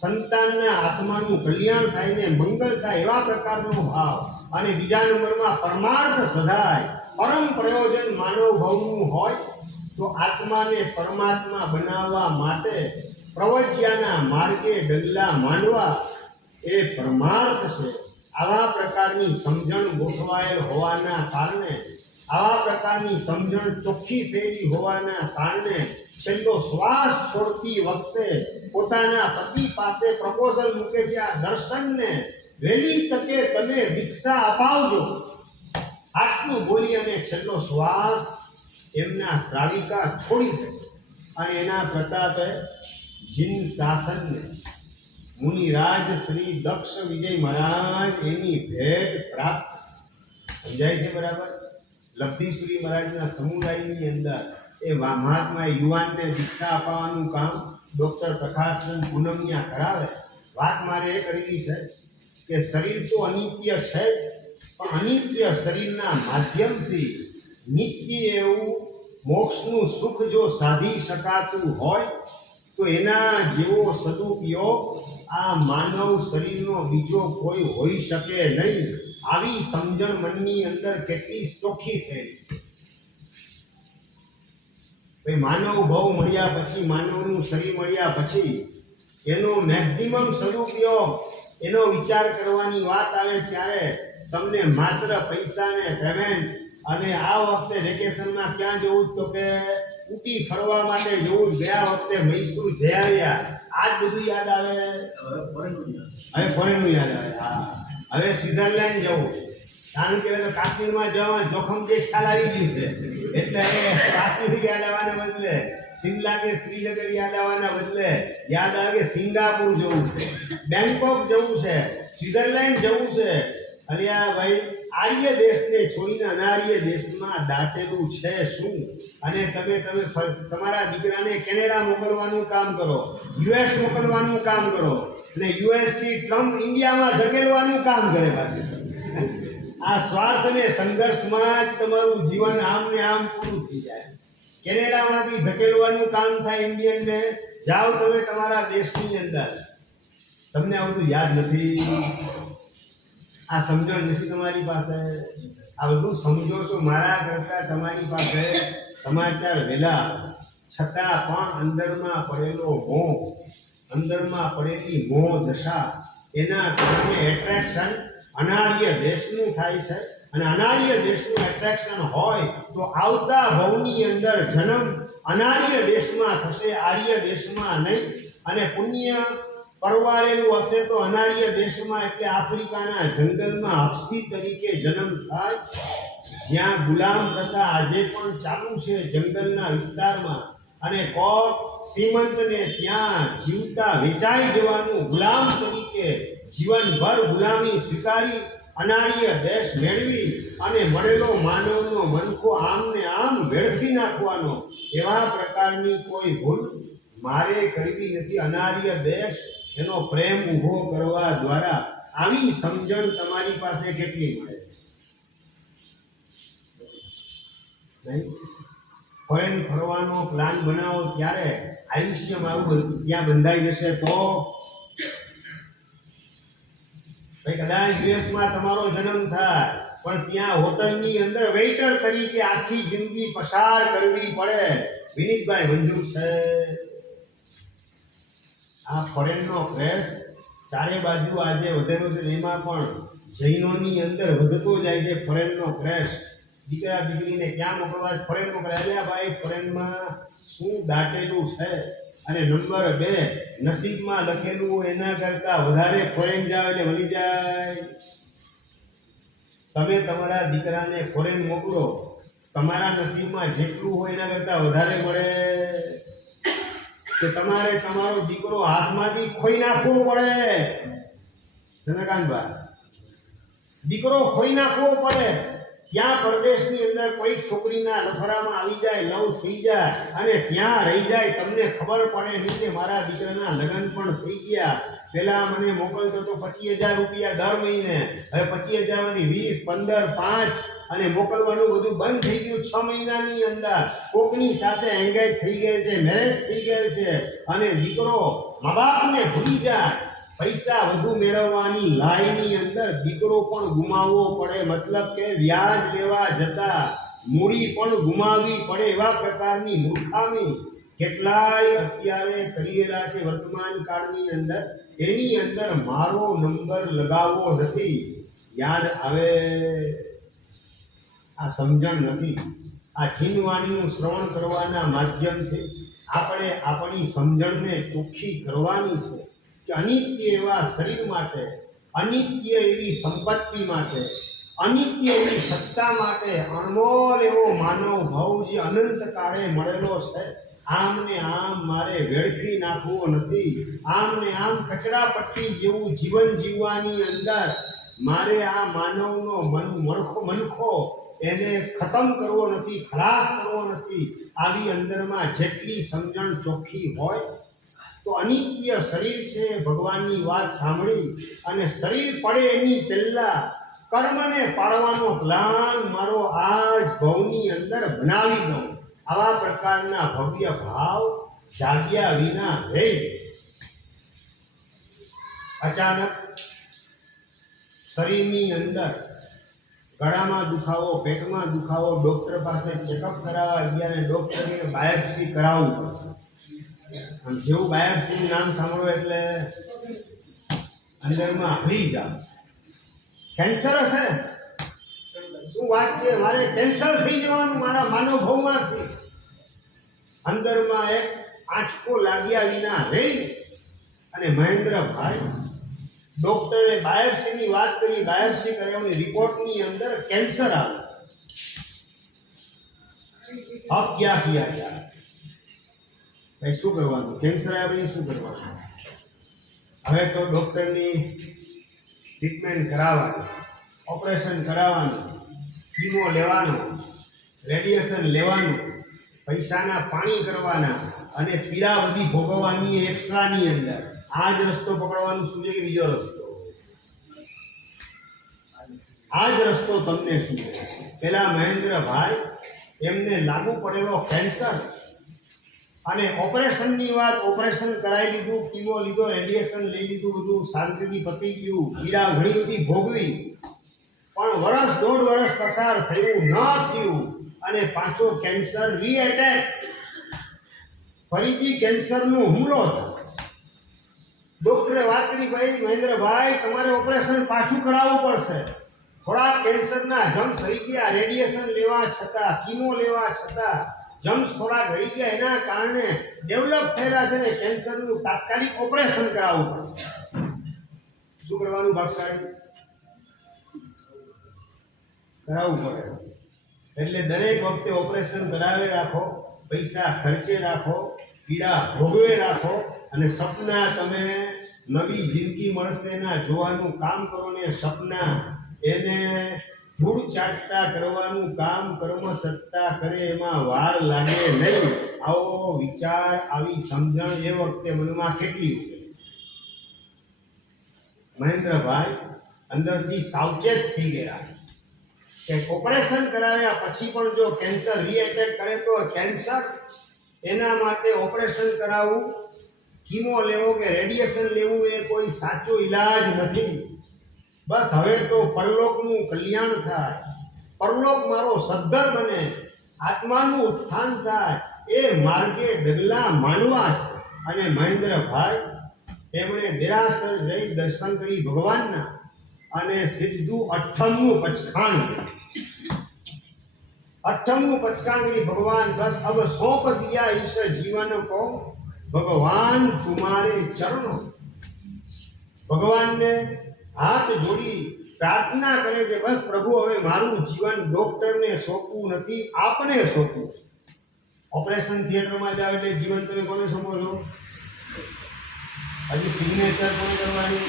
સંતાનના આત્માનું કલ્યાણ થાય ને મંગલ થાય એવા પ્રકારનો ભાવ. અને બીજા નંબરમાં પરમાર્થ સદાય પરમ પ્રયોજન માનવ ભવનું હોય તો આત્માને પરમાત્મા બનાવવા માટે પ્રવજ્યાના માર્ગે ડગલા માંડવા એ પરમાર્થ છે. આવા પ્રકારની સમજણ ગોઠવાયેલ હોવાના કારણે, આવા પ્રકારની સમજણ ચોખ્ખી થયેલી હોવાના કારણે છેલ્લો શ્વાસ છોડતી વખતે પોતાના પતિ પાસે પ્રપોઝલ મૂકે છે, આ દર્શનને વહેલી તકે તમે દીક્ષા અપાવજો. આટલું બોલી અને છેલ્લો શ્વાસ એમના શ્રાવિકા છોડી દે છે. અને એના પ્રતાપે જીન શાસનને મુનિરાજ શ્રી દક્ષ વિજય મહારાજ એની ભેટ પ્રાપ્ત. સમજાય છે બરાબર? લબ્ધિસુરી મહારાજના સમુદાયની અંદર એ મહાત્મા યુવાનને દીક્ષા અપાવવાનું કામ ડૉક્ટર પ્રકાશચંદ પૂનમિયા કરાવે. વાત મારે એ કરવી છે કે શરીર તો અનિત્ય છે જ, પણ અનિત્ય શરીરના માધ્યમથી નિત્ય એવું મોક્ષનું સુખ જો સાધી શકાતું હોય તો એના જેવો સદુપયોગ આ માનવ શરીરનો બીજો કોઈ હોઈ શકે નહીં. આવી સમજણ મનની અંદર કેટલી ચોખ્ખી થઈ. માનવ ભાવ મળ્યા પછી, માનવનું શરીર મળ્યા પછી એનો મેક્સિમમ સદુપયોગ, એનો વિચાર કરવાની વાત આવે ત્યારે તમને માત્ર પૈસા ને પેમેન્ટ અને આ વખતે વેકેશનમાં ક્યાં જવું તો કે ઊટી ફરવા માટે જવું. ગયા વખતે મૈસૂર જઈ આવ્યા. આજ બધું યાદ આવે. હવે ફોરેનનું યાદ આવે. હા, હવે સ્વિટ્ઝરલેન્ડ જવું. કારણ કે કાશ્મીરમાં જવામાં જોખમ જે ખ્યાલ આવી ગયું છે એટલે કાશ્મીર યાદ આવવાના બદલે શિમલા કે શ્રીનગર યાદ આવવાના બદલે યાદ આવે કે સિંગાપુર જવું છે, બેંકોક જવું છે, સ્વિટ્ઝરલેન્ડ જવું છે. અલ્યા ભાઈ, આર્ય દેશને છોડીને અનાર્ય દેશમાં દાટેલું છે શું? અને તમે તમારા દીકરાને કેનેડા મોકલવાનું કામ કરો, યુએસ મોકલવાનું કામ કરો અને યુએસથી ટ્રમ્પ ઇન્ડિયામાં ધકેલવાનું કામ કરે પાછું. આ સ્વાર્થ અને સંઘર્ષમાં જ તમારું જીવન આમ ને આમ પૂરું થઈ જાય. કેનેડામાંથી ધકેલવાનું કામ થાય ઇન્ડિયનને. જાઓ તમે તમારા દેશની અંદર. તમને આ બધું યાદ નથી, આ સમજણ નથી તમારી પાસે. આ બધું સમજો છો મારા કરતા તમારી પાસે સમાચાર વહેલા, છતાં પણ અંદરમાં પડેલો મોહ, અંદરમાં પડેલી મોહ દશા, એના કારણે એટ્રેક્શન અનાર્ય દેશનું થાય છે. અને અનાર્ય દેશનું એટ્રેક્શન હોય તો આવતા ભવની અંદર જન્મ અનાર્ય દેશમાં થશે, આર્ય દેશમાં નહીં. અને પુણ્ય પરવારેલું હશે તો અનાર્ય દેશમાં, એટલે આફ્રિકાના જંગલમાં હપસી તરીકે જન્મ થાય. જ્યાં ગુલામ પ્રથા આજે પણ ચાલુ છે જંગલના વિસ્તારમાં, અને કોક શ્રીમંતને ત્યાં જીવતા વેચાઈ જવાનું, ગુલામ તરીકે જીવનભર ગુલામી સ્વીકારી અનાર્ય દેશ મેળવી અને મળેલો માનવનો મનખો આમ ને આમ વેડફી નાખવાનો, એવા પ્રકારની કોઈ ભૂલ મારે કરવી નથી. અનાર્ય દેશ એનો પ્રેમ ઊભો કરવા દ્વારા આવી સમજણ તમારી પાસે કેટલી મળે નહીં? ફોરેન ફરવાનો પ્લાન બનાવો ત્યારે આયુષ્યમાં આવું ત્યાં બંધાઈ જશે તો કદાચ યુએસમાં તમારો જન્મ થાય પણ ત્યાં હોટલની અંદર વેઇટર તરીકે આખી જિંદગી પસાર કરવી પડે. વિનીતભાઈ મંજૂર છે? આ ફોરેનનો ક્રેઝ ચારે બાજુ આજે વધેલો છે. એમાં પણ જૈનોની અંદર વધતો જાય છે ફોરેનનો ક્રેઝ. દીકરા દીકરીને ક્યાં મોકલવા? ફોરેન મોકલ્યા. અલ્યા ભાઈ, ફોરેનમાં શું દાટેલું છે? અને નંબર 2, નસીબમાં લખેલું એના કરતાં વધારે ફોરેન જાવ એટલે મળી જાય. તમે તમારા દીકરાને ફોરેન મોકલો, તમારા નસીબમાં જેટલું હોય એના કરતાં વધારે મળે. કે તમારે તમારો દીકરો હાથમાંથી ખોઈ નાખવો પડે. ચંદ્રકાંતભાઈ, દીકરો ખોઈ નાખવો પડે. ત્યાં પરદેશની અંદર કોઈ છોકરીના લફરામાં આવી જાય, લવ થઈ જાય અને ત્યાં રહી જાય. તમને ખબર પડે નહીં કે મારા દીકરાના લગ્ન પણ થઈ ગયા. પહેલા મને મોકલતો તો 25,000 રૂપિયા દર મહિને, હવે 25,000 માંથી 20, 15, 5 અને મોકલવાનું બધું બંધ થઈ ગયું. 6 મહિનાની અંદર કોકની સાથે એંગેજ થઈ ગયેલ છે, મેરેજ થઈ ગયેલ છે અને દીકરો મા બાપને ભૂલી જાય. પૈસા વધુ મેળવવાની લાઈની અંદર દીકરો પણ ગુમાવવો પડે. મતલબ કે વ્યાજ લેવા જતા મૂડી પણ ગુમાવવી પડે. એવા પ્રકારની મૂર્ખામી કેટલાય અત્યારે કરેલા છે વર્તમાન કાળની અંદર. એની અંદર મારો નંબર લગાવવો નથી. યાદ આવે? આ સમજણ નથી. આ ચીનવાણીનું શ્રવણ કરવાના માધ્યમથી આપણે આપણી સમજણને ચોખ્ખી કરવાની છે કે અનિત્ય એવા શરીર માટે, અનિત્ય એવી સંપત્તિ માટે, અનિત્ય એવી સત્તા માટે અણમોલ એવો માનવ ભાવ જે અનંત કાળે મળેલો છે, આમ ને આમ મારે વેડફી નાખવો નથી. આમ ને આમ કચરાપટ્ટી જેવું જીવન જીવવાની અંદર મારે આ માનવનો મનખો એને ખતમ કરવો નથી, ખલાસ કરવો નથી. આવી અંદરમાં જેટલી સમજણ ચોખ્ખી હોય તો અનિત્ય શરીર છે ભગવાનની વાત સાંભળી અને શરીર પડે એની પહેલા કર્મને પાડવાનો પ્લાન મારો આ જ ભવની અંદર બનાવી દઉં, આવા પ્રકારના ભવ્ય ભાવ જાગ્યા વિના રહી. અચાનક શરીરની અંદર ગળામાં દુખાવો, પેટમાં દુખાવો, ડોક્ટર પાસે ચેકઅપ કરાવવા ગયા અને ડોક્ટરે બાયોપ્સી કરાવવું પડશે. અને જેવું બાયોપ્સીનું નામ સાંભળો એટલે અંદરમાં હરી જાવ. કેન્સર હશે? શું વાત છે, મારે કેન્સર થઈ જવાનું મારા માનવ ભવમાંથી. અંદરમાં એક આંચકો લાગ્યા વિના રહી અને મહેન્દ્રભાઈ ડોક્ટરે બાયોપ્સીની વાત કરી. બાયોપ્સી કરાવવાની રિપોર્ટની અંદર કેન્સર આવ્યું. અબ ક્યાં કિયા ગયા? ભાઈ શું કરવાનું? કેન્સર આવ્યા પછી શું કરવાનું? હવે તો ડોક્ટરની ટ્રીટમેન્ટ કરાવવાની, ઓપરેશન કરાવવાનું, કીમો લેવાનો, રેડિયેશન લેવાનું, પૈસાના પાણી કરવાના અને પીડા બધી ભોગવવાની એક્સ્ટ્રાની અંદર. આ જ રસ્તો પકડવાનું શું છે કે બીજો રસ્તો? આ જ રસ્તો તમને શું છે? પેલા મહેન્દ્રભાઈ એમને લાગુ પડેલો કેન્સર અને ઓપરેશનની વાત, ઓપરેશન કરાવી લીધું, કીમો લીધો, રેડિયેશન લઈ લીધું, બધું શાંતિથી પતી ગયું, પીડા ઘણી બધી ભોગવી, પણ વર્ષ દોઢ વર્ષ પસાર થયું ન થયું અને પાછો કેન્સર રીએટેક, ફરીથી કેન્સરનો હુમલો થયો. ડોક્ટરે વાત કરી, ભાઈ મહેન્દ્રભાઈ તમારે ઓપરેશન પાછું કરાવવું પડશે. થોડા કેન્સરના જમ્સ રહી ગયા, રેડિયેશન લેવા છતાં, કીમો લેવા છતાં જમ્સ થોડા રહી ગયા, એના કારણે ડેવલપ થયેલા છે ને કેન્સરનું તાત્કાલિક ઓપરેશન કરાવવું પડશે. શું કરવાનું ભાગશાળી? કરાવવું પડે. એટલે દરેક વખતે ઓપરેશન કરાવે રાખો, પૈસા ખર્ચે રાખો, પીડા ભોગવે રાખો અને સપના તમે નવી જિંદગી મળશે ના જોવાનું કામ કરો ને સપના એને ધૂળ ચાટતા કરવાનું કામ કર્મ સત્તા કરે એમાં વાર લાગે નહીં. આવો વિચાર, આવી સમજણ એ વખતે મનમાં કેટલી હોય. મહેન્દ્રભાઈ અંદરથી સાવચેત થઈ ગયા કે ઓપરેશન કરાવ્યા પછી પણ જો કેન્સર રીએટેક કરે તો કેન્સર, એના માટે ઓપરેશન કરાવવું, કીમો લેવો કે રેડિયેશન લેવું એ કોઈ સાચો ઈલાજ નથી. બસ હવે તો પરલોકનું કલ્યાણ થાય, પરલોક મારો સદ્ધર બને, આત્માનું ઉત્થાન થાય, એ માર્ગે ડગલા માંડવા છે. અને મહેન્દ્રભાઈ એમણે દેરાસર જઈ દર્શન કરી ભગવાનના અને સીધું 58મું પચખાણ કર્યું. 58મું પચખાણ કરી ભગવાન બસ અબ સોંપ દિયા ઈશ જીવન કો ભગવાન તુમારે ચરણો. ભગવાનને હાથ જોડી પ્રાર્થના કરે છે, બસ પ્રભુ હવે મારું જીવન ડોક્ટરને સોંપવું નથી, આપને સોંપવું. ઓપરેશન થિયેટરમાં જાવ એટલે જીવન તમે કોને સોંપો છો? હજી સિગ્નેચર કોને કરવાની?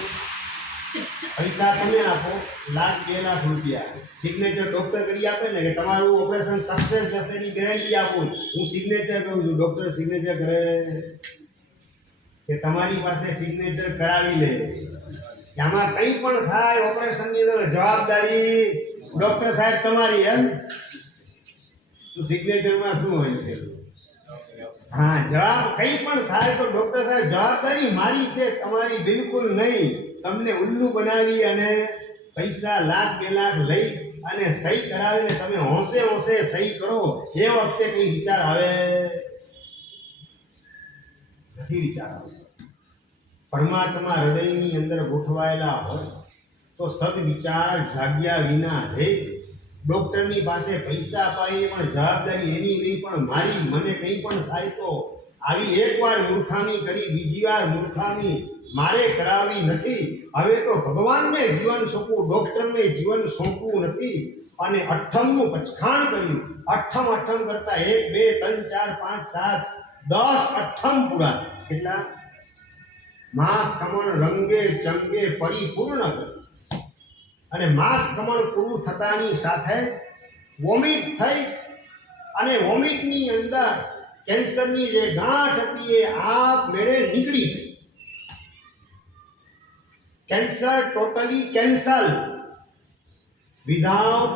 પૈસા તમે આપો, ₹1,00,000 2 લાખ રૂપિયા. સિગ્નેચર ડોક્ટર કરી આપે ને કે તમારું ઓપરેશન સક્સેસ જશે એની ગેરંટી આપું, હું સિગ્નેચર કરું છું. ડોક્ટર સિગ્નેચર કરે કે તમારી પાસે સિગ્નેચર કરાવી લે? આમાં કંઈ પણ થાય ઓપરેશનની અંદર જવાબદારી ડોક્ટર સાહેબ તમારી. એમ શું સિગ્નેચરમાં શું હોય? હા, જવાબ કંઈ પણ થાય તો ડોક્ટર સાહેબ જવાબદારી મારી છે, તમારી બિલકુલ નહીં. તમને ઉલ્લુ બનાવી અને પૈસા ₹1,00,000 2 લાખ લઈ અને સહી કરાવીને તમે હોંશે હોંશે સહી કરો, એ વખતે કંઈ વિચાર આવે નથી? વિચાર આવે. પરમાત્મા હૃદયની અંદર ગોઠવાયેલા હોય તો સદવિચાર જાગ્યા વિના રહે. ડોક્ટરની પાસે પૈસા અપાવીએ પણ જવાબદારી એની નહીં પણ મારી. મને કંઈ પણ થાય તો આવી એકવાર મૂર્ખામી કરી, બીજી વાર મૂર્ખામી મારે કરાવી નથી. હવે તો ભગવાનને જીવન સોંપવું, ડોક્ટરને જીવન સોંપવું નથી. અને 58મું પચખાણ કર્યું. અઠમ કરતા 1 2 3 4 5 7 10 અઠમ પૂરા. કેટલા? માસ કમળ રંગે ચંગે પરિપૂર્ણ કર્યું. અને માસ કમળ પૂરું થતાની સાથે વોમિટ થઈ અને વોમિટની અંદર કેન્સરની જે ગાંઠ હતી એ આપમેળે નીકળી ગઈ. Cancer totally cancel, without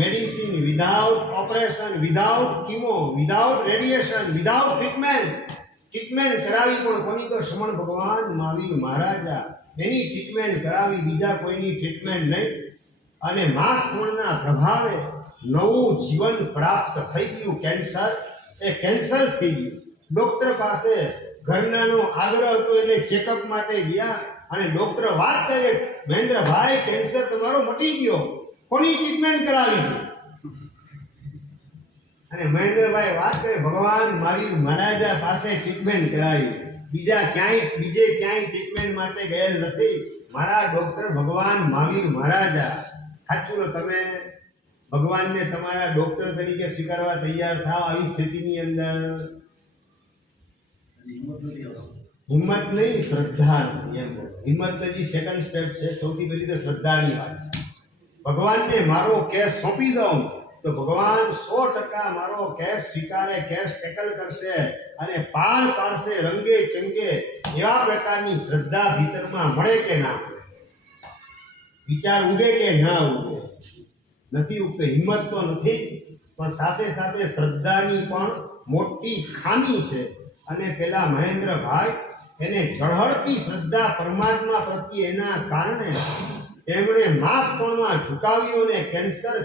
medicine, without operation, without chemo, without radiation, without treatment કરાવી પણ કોની તો શ્રમણ ભગવાન મહાવીર મહારાજા એની ટ્રીટમેન્ટ કરાવી, બીજા કોઈની ટ્રીટમેન્ટ નહીં. અને માસ ખમણના પ્રભાવે નવું જીવન પ્રાપ્ત થઈ ગયું. કેન્સર એ કેન્સલ થઈ ગયું. ડૉક્ટર પાસે ઘરનાનો આગ્રહ હતો એટલે ચેકઅપ માટે ગયા અને ડૉક્ટર વાત કરે, મહેન્દ્રભાઈ કેન્સર તમારો મટી ગયો, કોની ટ્રીટમેન્ટ કરાવી? અને મહેન્દ્રભાઈ વાત કરે, ભગવાન મહાવીર મહારાજા પાસે ટ્રીટમેન્ટ કરાવી, બીજે ક્યાંય ટ્રીટમેન્ટ માટે ગયેલ નથી. મારા ડૉક્ટર ભગવાન મહાવીર મહારાજા. સાચું, તમે ભગવાનને તમારા ડૉક્ટર તરીકે સ્વીકારવા તૈયાર થાવ આવી સ્થિતિની અંદર? હિંમત નહીં, શ્રદ્ધા. હિંમત હજી સેકન્ડ સ્ટેપ છે. સૌથી પહેલી તો શ્રદ્ધાની વાત છે. ભગવાનને મારો કેસ સોંપી દઉં તો ભગવાન 100% મારો કેસ સ્વીકારે, કેસ ટેકલ કરશે અને પાર પાડશે રંગે ચંગે. એવા પ્રકારની શ્રદ્ધા ભીતરમાં મળે કે ના મળે? વિચાર ઉગે કે ના ઉગે? નથી ઉગતો. હિંમત તો નથી, પણ સાથે સાથે શ્રદ્ધાની પણ મોટી ખામી છે. અને પેલા મહેન્દ્રભાઈ એને ઝળહળતી શ્રદ્ધા પરમાત્મા પ્રત્યે એના કારણે એમણે માસ પણમાં ઝુકાવ્યું અને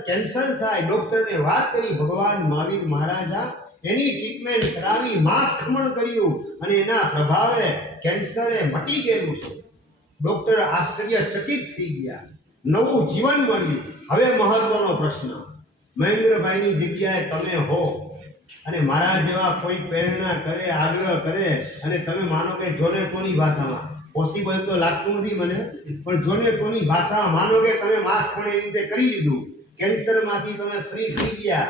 કેન્સર થાય. ડૉક્ટરને વાત કરી, ભગવાન મહાવીર મહારાજા એની ટ્રીટમેન્ટ કરાવી, માસ ખમણ કર્યું અને એના પ્રભાવે કેન્સર એ મટી ગયેલું છે. ડૉક્ટર આશ્ચર્યચકિત થઈ ગયા, નવું જીવન મળ્યું. હવે મહત્વનો પ્રશ્ન, મહેન્દ્રભાઈની જગ્યાએ તમે હો અને મારા જેવા કોઈ પ્રેરણા કરે, આગ્રહ કરે અને તમે માનો કે જોને કોની ભાષામાં, પોસિબલ તો લાગતું નથી મને, પણ જોને કોની ભાષામાં માનો કે તમે માસ પણ એ રીતે કરી લીધું, કેન્સરમાંથી તમે ફ્રી થઈ ગયા,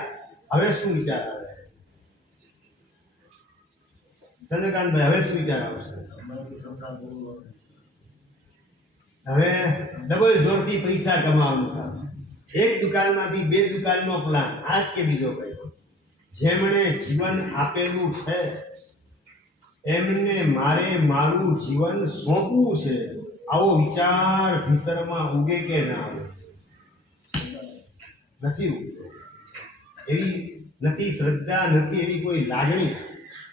હવે શું વિચાર આવે? ચંદ્રકાંતભાઈ, હવે શું વિચાર આવશે? હવે ડબલ જોરથી પૈસા કમાવાનું કામ. એક દુકાનમાંથી 2 દુકાનનો પ્લાન, આજ કે બીજો કઈ. જેમણે જીવન આપેલું છે એમને મારે મારું જીવન સોંપવું છે. આવો વિચાર ભીતરમાં ઉગે કે ના આવે? નથી ઉગતો. એવી નથી શ્રદ્ધા, નથી એવી કોઈ લાગણી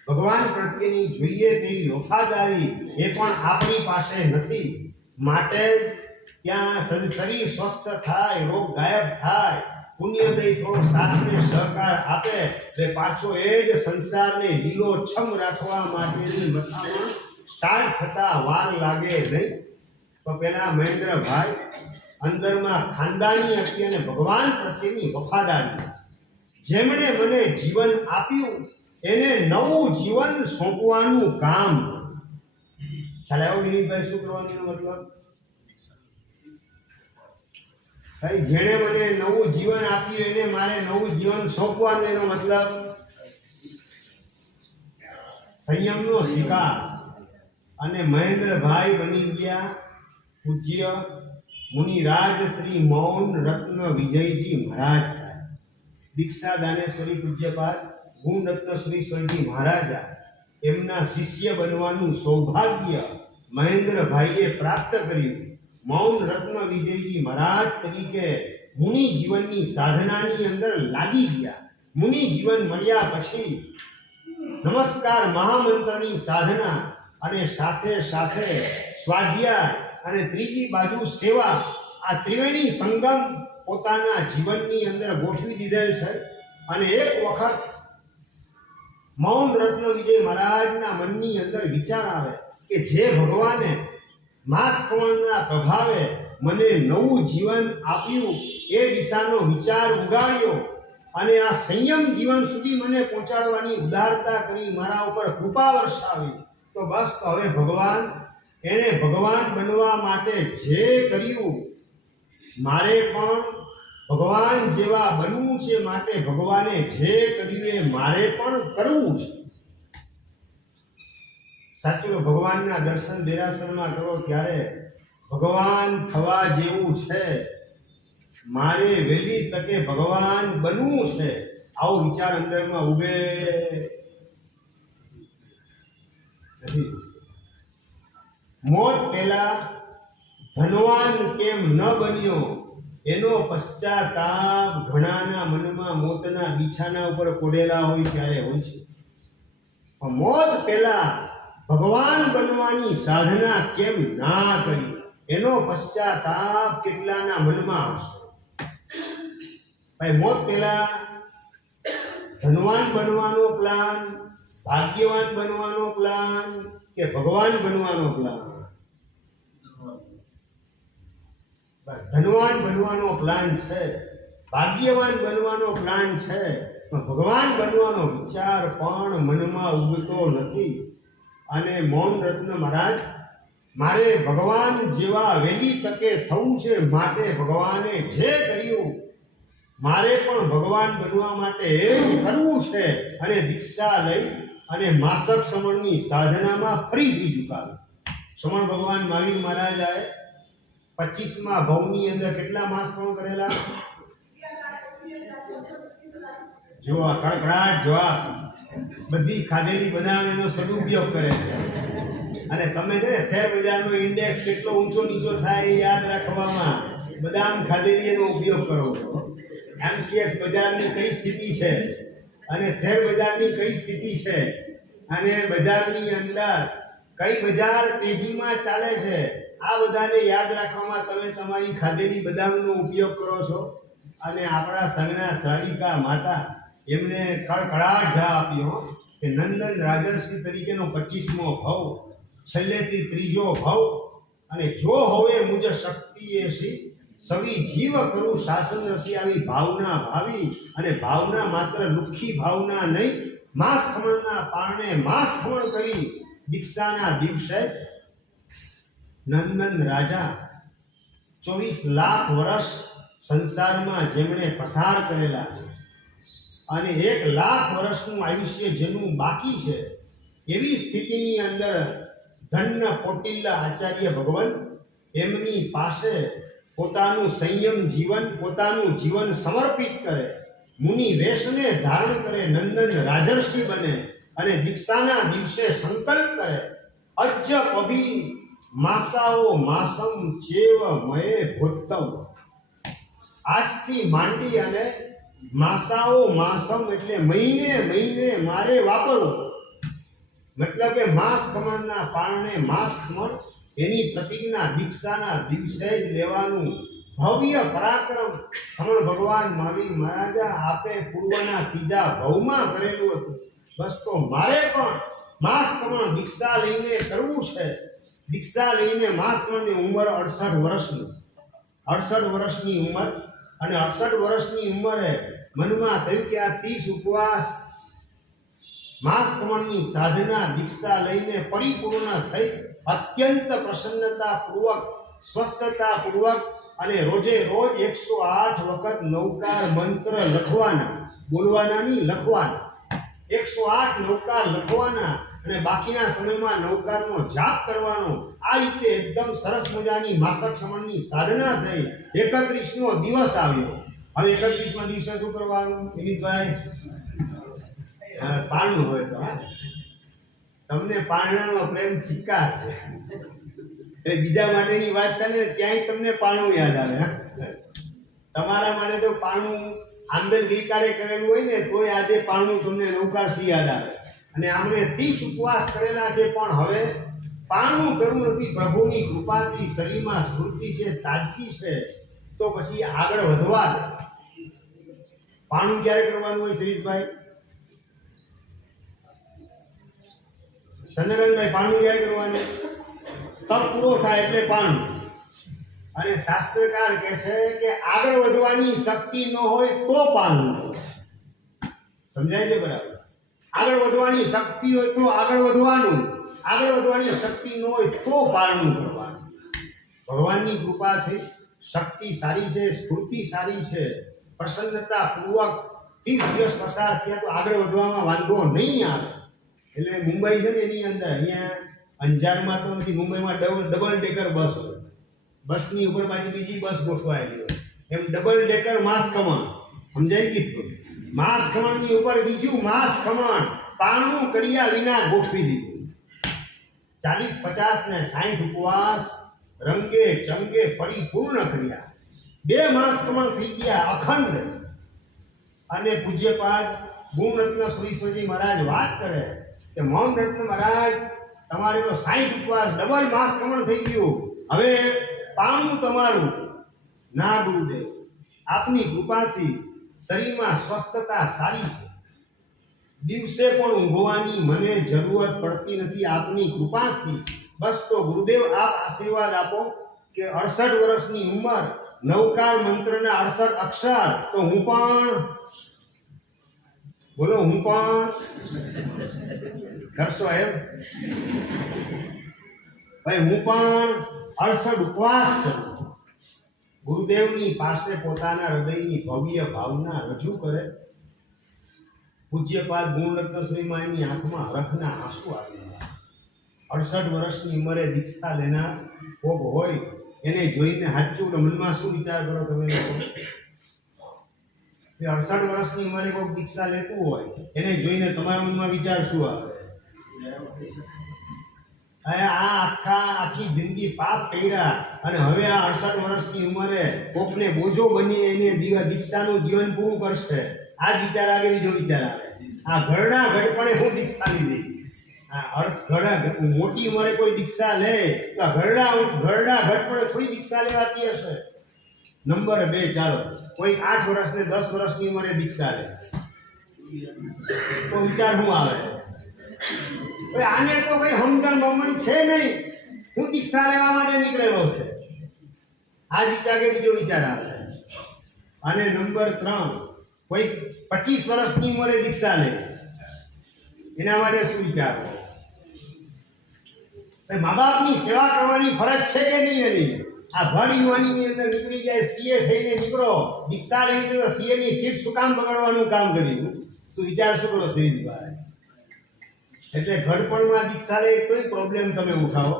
ભગવાન પ્રત્યેની જોઈએ તેવી વફાદારી એ પણ આપણી પાસે નથી. માટે ત્યાં શરીર સ્વસ્થ થાય, રોગ ગાયબ થાય, પુણ્યદય થોડો સાથને સહકાર આપે એટલે પાછો એ જ સંસારને લીલોછમ રાખવા માટેની મથામણ સ્ટાર્ટ થતા વાર લાગે નહીં. તો પેલા મહેન્દ્રભાઈ અંદરમાં ખાનદાની હતી અને ભગવાન પ્રત્યેની વફાદારી. જેમણે મને જીવન આપ્યું એને નવું જીવન સોંપવાનું કામ. ખ્યાલ આવ્યો વિનીતભાઈ શું કરવાનો મતલબ? ભાઈ જેણે મને નવું જીવન આપ્યું એને મારે નવું જીવન સોંપવાનું. એનો મતલબ સંયમનો શિકાર. અને મહેન્દ્રભાઈ બની ગયા પૂજ્ય મુનિરાજ શ્રી મૌન રત્ન વિજયજી મહારાજ સાહેબ. દીક્ષા દાનેશ્વરી પૂજ્યપાદ ગુણ રત્ન શ્રીશ્વરજી મહારાજા એમના શિષ્ય બનવાનું સૌભાગ્ય મહેન્દ્રભાઈએ પ્રાપ્ત કર્યું. મૌન રત્ન વિજયજી મહારાજ તરીકે મુનિ જીવનની સાધનાની અંદર લાગી ગયા. મુનિ જીવન મળ્યા પછી નમસ્કાર મહામંત્રની સાધના અને સાથે સાથે સ્વાધ્યાય અને ત્રીજી બાજુ સેવા, આ ત્રિવેણી સંગમ પોતાના જીવનની અંદર ગોઠવી દીધેલ છે. અને એક વખત મૌન રત્ન વિજય મહારાજના મનની અંદર વિચાર આવે કે જે ભગવાને માસ ખમણના પ્રભાવે મને નવું જીવન આપ્યું એ દિશાનો વિચાર ઉગાડ્યો અને આ સંયમ જીવન સુધી મને પહોંચાડવાની ઉદારતા કરી, મારા ઉપર કૃપા વર્ષાવી. તો બસ, તો હવે ભગવાન એણે ભગવાન બનવા માટે જે કર્યું મારે પણ ભગવાન જેવા બનવું છે. માટે ભગવાને જે કર્યું એ મારે પણ કરવું છે. સાચું, ભગવાનના દર્શન દેરાસરમાં કરો ત્યારે ભગવાન થવા જેવું છે, મારે વહેલી તકે ભગવાન બનવું છે, આવો વિચાર અંદરમાં ઉગે. મોત પહેલા ધનવાન કેમ ન બન્યો એનો પશ્ચાતાપ ઘણાના મનમાં મોતના બિછાના ઉપર કોડેલા હોય ત્યારે હોય છે. પણ મોત પહેલા ભગવાન બનવાની સાધના કેમ ના કરી એનો પશ્ચાતાપ કેટલાના મનમાં હશે. ભાઈ મોત પહેલા ધનવાન બનવાનો પ્લાન, ભાગ્યવાન બનવાનો પ્લાન કે ભગવાન બનવાનો પ્લાન? બસ ધનવાન બનવાનો પ્લાન છે, ભાગ્યવાન બનવાનો પ્લાન છે, પણ ભગવાન બનવાનો વિચાર પણ મનમાં ઉગતો નથી. અને મૌન રત્ન મહારાજ, મારે ભગવાન જેવા વહેલી તકે થવું છે, માટે ભગવાને જે કર્યું મારે પણ ભગવાન બનવા માટે એ જ કરવું છે. અને દીક્ષા લઈ અને માસક સમણની સાધનામાં ફરીથી ઝુકાવ્યું. સમણ ભગવાન મહાવીર મહારાજાએ 25મા ભવની અંદર કેટલા માસ પણ કરેલા? જો આ કડકડાટ જવાબ, બધી ખાધેલી બનાવેનો સદુપયોગ કરે છે. અને તમે છે ને શેર બજારનો ઇન્ડેક્સ કેટલો ઊંચો નીચો થાય એ યાદ રાખવામાં બદામ ખાધેલી એનો ઉપયોગ કરો છો. MCX બજારની કઈ સ્થિતિ છે અને શેર બજારની કઈ સ્થિતિ છે અને બજારની અંદર કઈ બજાર તેજીમાં ચાલે છે, આ બધાને યાદ રાખવામાં તમે તમારી ખાધેલી બદામનો ઉપયોગ કરો છો. અને આપણા સંઘના સાવિકા માતા એમને કડકડાટ જવાબ આપ્યો કે નંદન રાજર્ષિ તરીકેનો 25મો ભવ, છેલ્લેથી 3જો ભવ, અને જો હવે મુજ શક્તિ એસી સવી જીવ કરું શાસન રસી. આવી ભાવના ભાવી, અને ભાવના માત્ર લુખ્ખી ભાવના નહીં, માંસ ખમણના પારણે માંસ ખમણ કરી દીક્ષાના દિવસે નંદન રાજા 24 લાખ વર્ષ સંસારમાં જેમણે પસાર કરેલા છે અને 1 લાખ વર્ષનું આયુષ્ય જેનું બાકી છે, એવી સ્થિતિની અંદર ધન્ય પોટીલા આચાર્ય ભગવાન એમની પાસે પોતાનું સંયમ જીવન, પોતાનું જીવન સમર્પિત કરે, મુનિ વેશને ધારણ કરે, નંદન રાજર્ષિ બને અને દીક્ષાના દિવસે સંકલ્પ કરે, અજ્જ પભી માસાઓ માસમ ચેવ મયે ભૂતવ. આજથી માંડી અને માસાઓ માસમ એટલે મહિને મહિને મારે વાપરવું. મતલબ કે માસ ખમણના પારણે માસ ખમણ, એની પ્રતિજ્ઞા દીક્ષાના દિવસે જ લેવાનું. ભવ્ય પરાક્રમ સમણ ભગવાન મહાવીર મહારાજા આપે પૂર્વના 3જા ભવમાં કરેલું હતું. બસ તો મારે પણ માસ ખમણ દીક્ષા લઈને કરવું છે. દીક્ષા લઈને માસ ખમણની ઉંમર 68 વર્ષની, 68 વર્ષની ઉંમર. અને 68 વર્ષની ઉંમરે મનમાં થયું કે આ 30 ઉપવાસ, માસ ખમણની સાધના, દીક્ષા લઈને પરિપૂર્ણ થઈ અત્યંત પ્રસન્નતાપૂર્વક, સ્વસ્થતાપૂર્વક અને રોજે રોજ 108 વખત નૌકાર મંત્ર લખવાના, બોલવાના નહીં, લખવાના. 108 નૌકાર લખવાના અને બાકીના સમયમાં નૌકારનો જાપ કરવાનો. આ રીતે એકદમ સરસ મજાની માસક સમણની સાધના થઈ. 31નો દિવસ આવ્યો. હવે 31મા દિવસે શું કરવાનું વિનીતભાઈ? પારણું હોય તો તમને પારણાનો પ્રેમ ચિક્કાર છે, એટલે બીજા માટેની વાત ચાલે ને ત્યાંય તમને પારણું યાદ આવે. તમારા માટે તો પારણું આંબેલ ગઈકાલે કરેલું હોય ને તોય આજે પારણું તમને નૌકારથી યાદ આવે. અને આમણે 30 ઉપવાસ કરેલા છે, પણ હવે પારણું કરવું નથી. પ્રભુની કૃપાથી શરીરમાં સ્ફૂર્તિ છે, તાજગી છે, તો પછી આગળ વધવા દે. પારણું ક્યારે કરવાનું હોય શરીશભાઈ? ચંદ્રકાંતભાઈ, પારણું ક્યારે કરવાનું? તપ પૂરો થાય એટલે પારણું. અને શાસ્ત્રકાર કહે છે કે આગળ વધવાની શક્તિ ન હોય તો પારણું. સમજાય છે બરાબર? આગળ વધવાની શક્તિ હોય તો આગળ વધવાનું, આગળ વધવાની શક્તિ ન હોય તો પારણું કરવાનું. ભગવાનની કૃપાથી શક્તિ સારી છે, સ્ફૂર્તિ સારી છે, પ્રસન્નતાપૂર્વક 30 દિવસ પસાર થયા તો આગળ વધવામાં વાંધો નહીં આવે. એટલે મુંબઈ છે ને એની અંદર, અહીંયા અંજારમાં તો નથી, મુંબઈમાં ડબલ ડેકર બસ હોય, બસની ઉપર પાછી બીજી બસ ગોઠવાયેલી હોય. એમ ડબલ ડેકર માસ ખમણ, સમજાઈ ગયું? માસ ખમણની ઉપર બીજું માસ ખમણ પારણું કર્યા વિના ગોઠવી દીધું. 40, 50 ને 60 ઉપવાસ રંગે ચંગે પરિપૂર્ણ કર્યા. 2 માસ કમળ થઈ ગયા અખંડ. અને પૂજ્યપાદ ગુણરત્ન સુરીશ્વરજી મહારાજ વાત કરે કે મૌનરત્ન મહારાજ તમારે તો 60 ઉપવાસ ડબલ માસ કમળ થઈ ગયું, હવે પામું તમારું. ના ગુરુદેવ, આપની કૃપાથી શરીરમાં સ્વસ્થતા સારી છે, દિવસે પણ ઊંઘવાની મને જરૂરત પડતી નથી આપની કૃપાથી. બસ તો ગુરુદેવ આપ આશીર્વાદ આપો કે 68 વર્ષની ઉંમર, નવકાર મંત્રના 68 અક્ષર, તો હું પણ બોલો, હું પણ કરશો એમ ભાઈ, હું પણ 68 ઉપવાસ કરું. ગુરુદેવની પાસે પોતાના હૃદયની ભવ્ય ભાવના રજૂ કરે. પૂજ્યપાદ ગુણરત્ન સ્વામીની આંખમાં હરખના આંસુ આવી ગયા. 68 વર્ષની ઉંમરે દીક્ષા લેનાર કોક હોય એને જોઈને સાચું મનમાં શું વિચાર કરો તમે લોકો? 68 વર્ષની ઉંમરે કોઈક દીક્ષા લેતું હોય એને જોઈને તમારા મનમાં વિચાર શું આવે? આખી જિંદગી પાપ કર્યા અને હવે આ 68 વર્ષની ઉંમરે કોકને બોજો બની એને દીક્ષાનું જીવન પૂરું કરશે. આ જ વિચાર આવે, બીજો વિચાર આવે. આ ઘરડા ઘડપણે હું દીક્ષા લીધી. મોટી ઉંમરે કોઈ દીક્ષા લે તો ઘરડા ઘડપણે થોડી દીક્ષા લેવાતી હશે. નંબર 2, ચાલો કોઈ 8 વર્ષ ને 10 વર્ષની ઉંમરે દીક્ષા લે તો વિચાર શું આવે? આને તો કઈ સમજણ બમણ છે નહીં, હું દીક્ષા લેવા માટે નીકળેલો છે. આ જ વિચાર કે બીજો વિચાર આવે. અને નંબર 3, કોઈ 25 વર્ષની ઉંમરે દીક્ષા લે, એના માટે શું વિચાર? મા બાપની સેવા કરવાની ફરજ છે કે નહીં એની? આ ભર યુવાનીની અંદર નીકળી જાય, સીએ થઈને નીકળો, દીક્ષા લેવી તો સીએ ની સીટ શું કામ બગાડવાનું કામ કર્યું? શું વિચાર શું કરો શ્રીજીભાઈ? એટલે ઘડપણમાં દીક્ષા લે તોય પ્રોબ્લેમ તમે ઉઠાવો,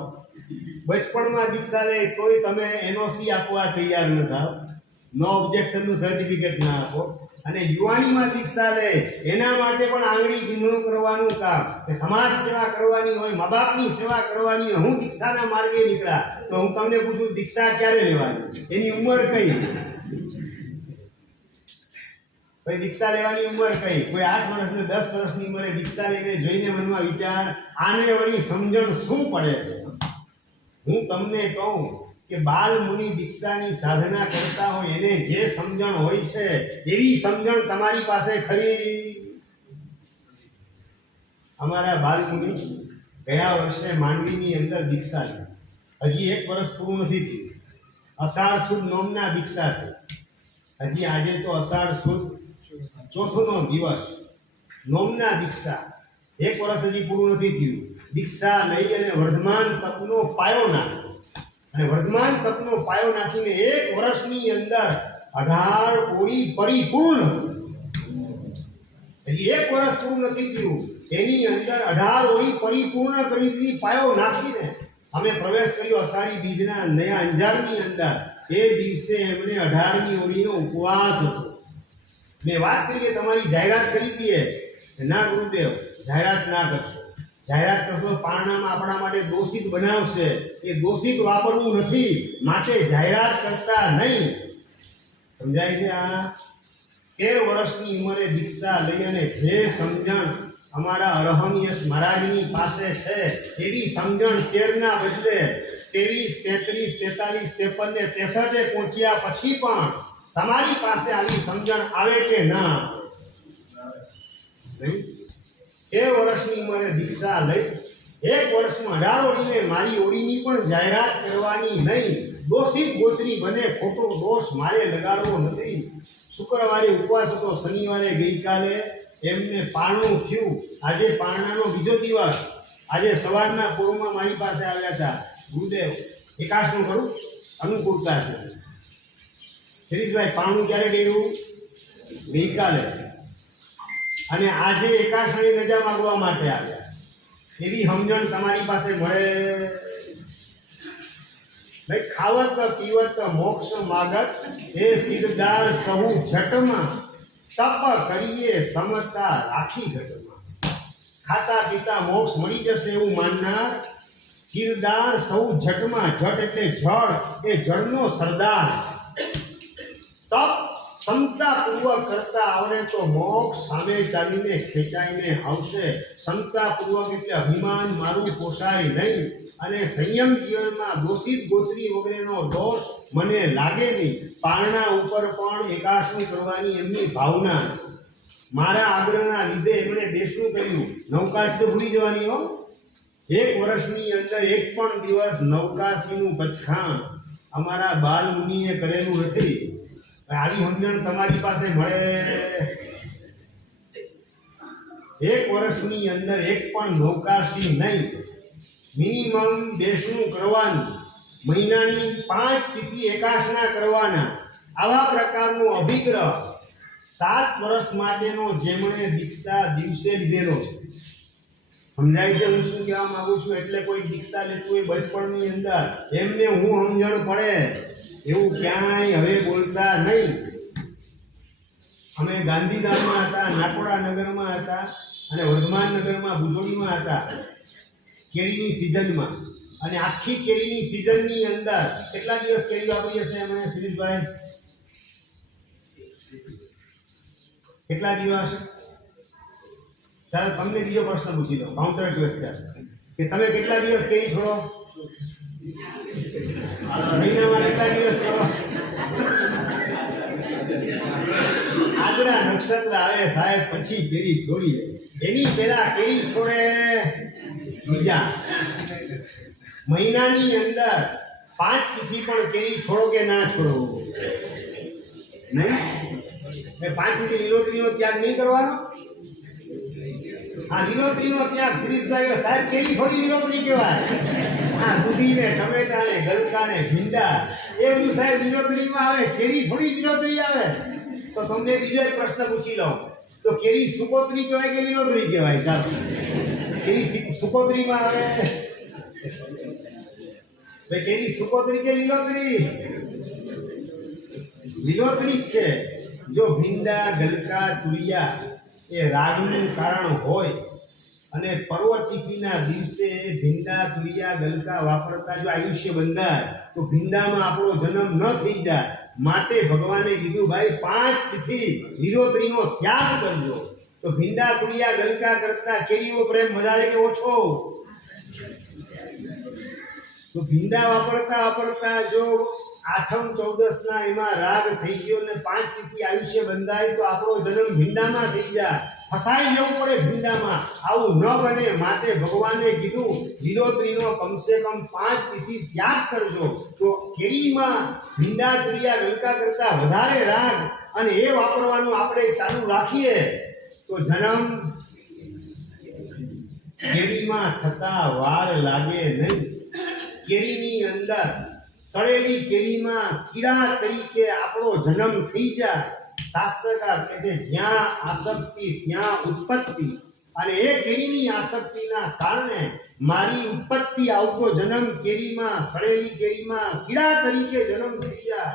બચપણમાં દીક્ષા લે તોય તમે એનઓસી આપવા તૈયાર ન થાવ, નો ઓબ્જેક્શનનું સર્ટિફિકેટ ના આપો. અને યુવાનીમાં દીક્ષા લે એના માટે પણ આંગળી ગીંધણું કરવાનું કામ, કે સમાજ સેવા કરવાની હોય, મા બાપની સેવા કરવાની હોય. હું દીક્ષાના માર્ગે નીકળ્યા તો હું તમને પૂછું, દીક્ષા ક્યારે લેવાની? એની ઉંમર કઈ? ભાઈ દીક્ષા લેવાની ઉંમર કઈ? કોઈ 8 વર્ષ ને 10 વર્ષની ઉંમરે દીક્ષા લઈને જોઈને મનમાં વિચાર, આને વળી સમજણ શું પડે છે? હું તમને કહું કે બાલ મુનિ દીક્ષાની સાધના કરતા હોય એને જે સમજણ હોય છે એવી સમજણ તમારી પાસે ખરી? અમારા બાલ મુનિ ગયા વર્ષે માંડવીની અંદર દીક્ષા લીધી, હજી 1 વર્ષ પૂરું નથી થયું. અષાઢ સુદ નોમના દીક્ષા થઈ. હજી આજે તો અષાઢ સુદ ચોથનો દિવસ, નોમના દીક્ષા 1 વર્ષ હજી પૂરું નથી થયું. દીક્ષા લઈ અને વર્ધમાન તપનો પાયો નાખ્યો, અને વર્ધમાન તપનો પાયો નાખીને 1 વર્ષની અંદર 18 ઓળી પરિપૂર્ણ. હજી 1 વર્ષ પૂરું નથી થયું, એની અંદર 18 ઓળી પરિપૂર્ણ કરી દીધી પાયો નાખીને. અમે પ્રવેશ કર્યો અષાઢી બીજના નયા અંજારની અંદર. એ દિવસે એમણે 18મી ઓળીનો ઉપવાસ હતો. મેં વાત કરી કે તમારી જાહેરાત કરી દઈએ, ના ગુરુદેવ જાહેરાત ના કરશો, જાહેરાત કરશો પારણામાં આપણા માટે દોષિત બનાવશે, એ દોષિત વાપરવું નથી, માટે જાહેરાત કરતા નહીં. સમજાય છે? આ 13 વર્ષની ઉંમરે દીક્ષા લઈ અને જે સમજણ અમારા અરહમયસ મહારાજની પાસે છે એવી સમજણ 13 ના બદલે 23, 33, 44, 53 ને 63 પહોંચ્યા પછી પણ તમારી પાસે આવી સમજણ આવે કે ના? નહીં. 13 વર્ષની ઉંમરે દીક્ષા લઈ 1 વર્ષમાં 18 ઓળીને મારી ઓળીની પણ જાહેરાત કરવાની નહીં. દોષિત ગોચરી બને, ખોટો દોષ મારે લગાડવો નથી. શુક્રવારે ઉપવાસ હતો, શનિવારે ગઈકાલે એમને પારણું થયું. આજે પારણાનો બીજો દિવસ. આજે સવારના પૂર્વમાં મારી પાસે આવ્યા હતા, ગુરુદેવ એકાશનું કરું, અનુકૂળતા છે. શિરીષભાઈ પારણું ક્યારે કર્યું? ગઈકાલે. અને આજે એકાશની રજા માંગવા માટે આવ્યા. એવી સમજણ તમારી પાસે મળે? ભાઈ ખાવત પીવત મોક્ષ માગત એ સિદ્ધદાર સહુ જટમાં, તપ કરીએ સમતા રાખી ઘટમાં. ખાતા પીતા મોક્ષ મળી જશે એવું માનનાર સિરદાર સૌ જટમાં, જટ એટલે જળ, એ જળનો સરદાર. તપ ક્ષમતાપૂર્વક કરતા આવડે તો મોક્ષ સામે ચાલીને ખેંચાઈને આવશે. ક્ષમતાપૂર્વક એટલે અભિમાન મારું પોસાય નહીં, અને સંયમ જીવનમાં દોષિત ગોચરી વગેરેનો દોષ મને લાગે નહીં. પારણા ઉપર પણ એકાશનું કરવાની એમની ભાવના. મારા આગ્રહના લીધે એમણે બેસવું કર્યું. નૌકાશ તો ભૂલી જવાની હો. 1 વર્ષની અંદર એક પણ દિવસ નૌકાશીનું પચખાણ અમારા બાલ મુનિએ કરેલું નથી. આવી સમજણ તમારી પાસે મળે? 1 વર્ષની અંદર એક પણ નૌકાશી નહીં. મિનિમમ બેસણું કરવાનું, મહિનાની 5 તિથિ એકાશના કરવાના. આવા પ્રકારનો અભિગ્રહ 7 વર્ષ માટેનો જેમણે દીક્ષા દિવસે લીધેલો છે. સમજાય છે હું શું કહેવા માંગુ છું? એટલે કોઈ દીક્ષા લેતું હોય બચપણની અંદર, એમને હું સમજણ પડે એવું ક્યાંય હવે બોલતા નહીં. અમે ગાંધીધામમાં હતા, નાકોડા નગરમાં હતા, અને વર્ધમાન નગરમાં ભુજોડીમાં હતા કેરીની સિઝનમાં. અને આખી કેરીની સિઝનની અંદર કેટલા દિવસ કેરી વાપરી હશે અમે શિરીષભાઈ? કેટલા દિવસ? ચાલો તમને બીજો પ્રશ્ન પૂછી દો, કાઉન્ટર ક્વેશ્ચન, કે તમે કેટલા દિવસ કેરી છોડો? મહિનામાં કેટલા દિવસ છોડો? આગલા નક્ષત્ર આવે સાહેબ પછી કેરી છોડી. એની પહેલા કેરી છોડે બીજા મહિનાની અંદર 5 તિથિ પણ કેરી છોડો કે ના છોડો? નહીં. 5 તિથિ લીલોતરીનો ત્યાગ નહીં કરવાનો. આ લીલોતરીનો ત્યાગ શિરીષભાઈ સાહેબ કેરી થોડી લીલોતરી કહેવાય. આ દૂધી ને ટમેટા ને ગલકા ને ભીંડા એ બધું સાહેબ લીલોતરીમાં આવે, કેરી થોડી લીલોતરી આવે. તો તમને બીજો એક પ્રશ્ન પૂછી લઉં, તો કેરી સુકોતરી કહેવાય કે લીલોતરી કહેવાય? ચાલો, કેરી સુકોતરીમાં આવે. કેરી સુકોતરી કે લીલોતરી? લીલોતરી છે. જો ભીંડા, ગલકા, તુરિયા એ રાગનું કારણ હોય અને પર્વતિથિના દિવસે ભીંડા, તુરિયા, ગલકા વાપરતા જો આયુષ્ય બંધાય તો ભીંડામાં આપણો જન્મ ન થઈ જાય. માટે ભગવાને કીધું ભાઈ 5 તિથિ લીલોતરીનો ત્યાગ કરજો. તો ભીંડા, તુરિયા, ગલકા કરતા કેરીઓ પ્રેમ વધારે કે ઓછો? તો ભીંડા વાપરતા જો આઠમ 14ના એમાં રાગ થઈ ગયો ને 5 તિથિ આયુષ્ય બંધાય તો આપણો જન્મ ભીંડામાં થઈ જાય, ફસાઈ જવું પડે ભીંડામાં. આવું ન બને માટે ભગવાને કીધું લીલોતરીનો કમસે કમ 5 તિથિ ત્યાગ કરજો. તો કેરીમાં ભીંડા, તુરિયા, ગલકા કરતા વધારે રાગ અને એ વાપરવાનું આપણે ચાલુ રાખીએ તો જન્મ કેરીમાં થતા વાર લાગે નહીં. કેરીની અંદર સળેલી કેરીમાં કીડા તરીકે આપણો જન્મ થઈ જાય. શાસ્ત્રકાર કહે છે જ્યાં આસક્તિ ત્યાં ઉત્પત્તિ, અને એ કેરીની આસક્તિના કારણે મારી ઉત્પત્તિ આવતો જન્મ કેરીમાં, સળેલી કેરીમાં કીડા તરીકે જન્મ થઈ જાય.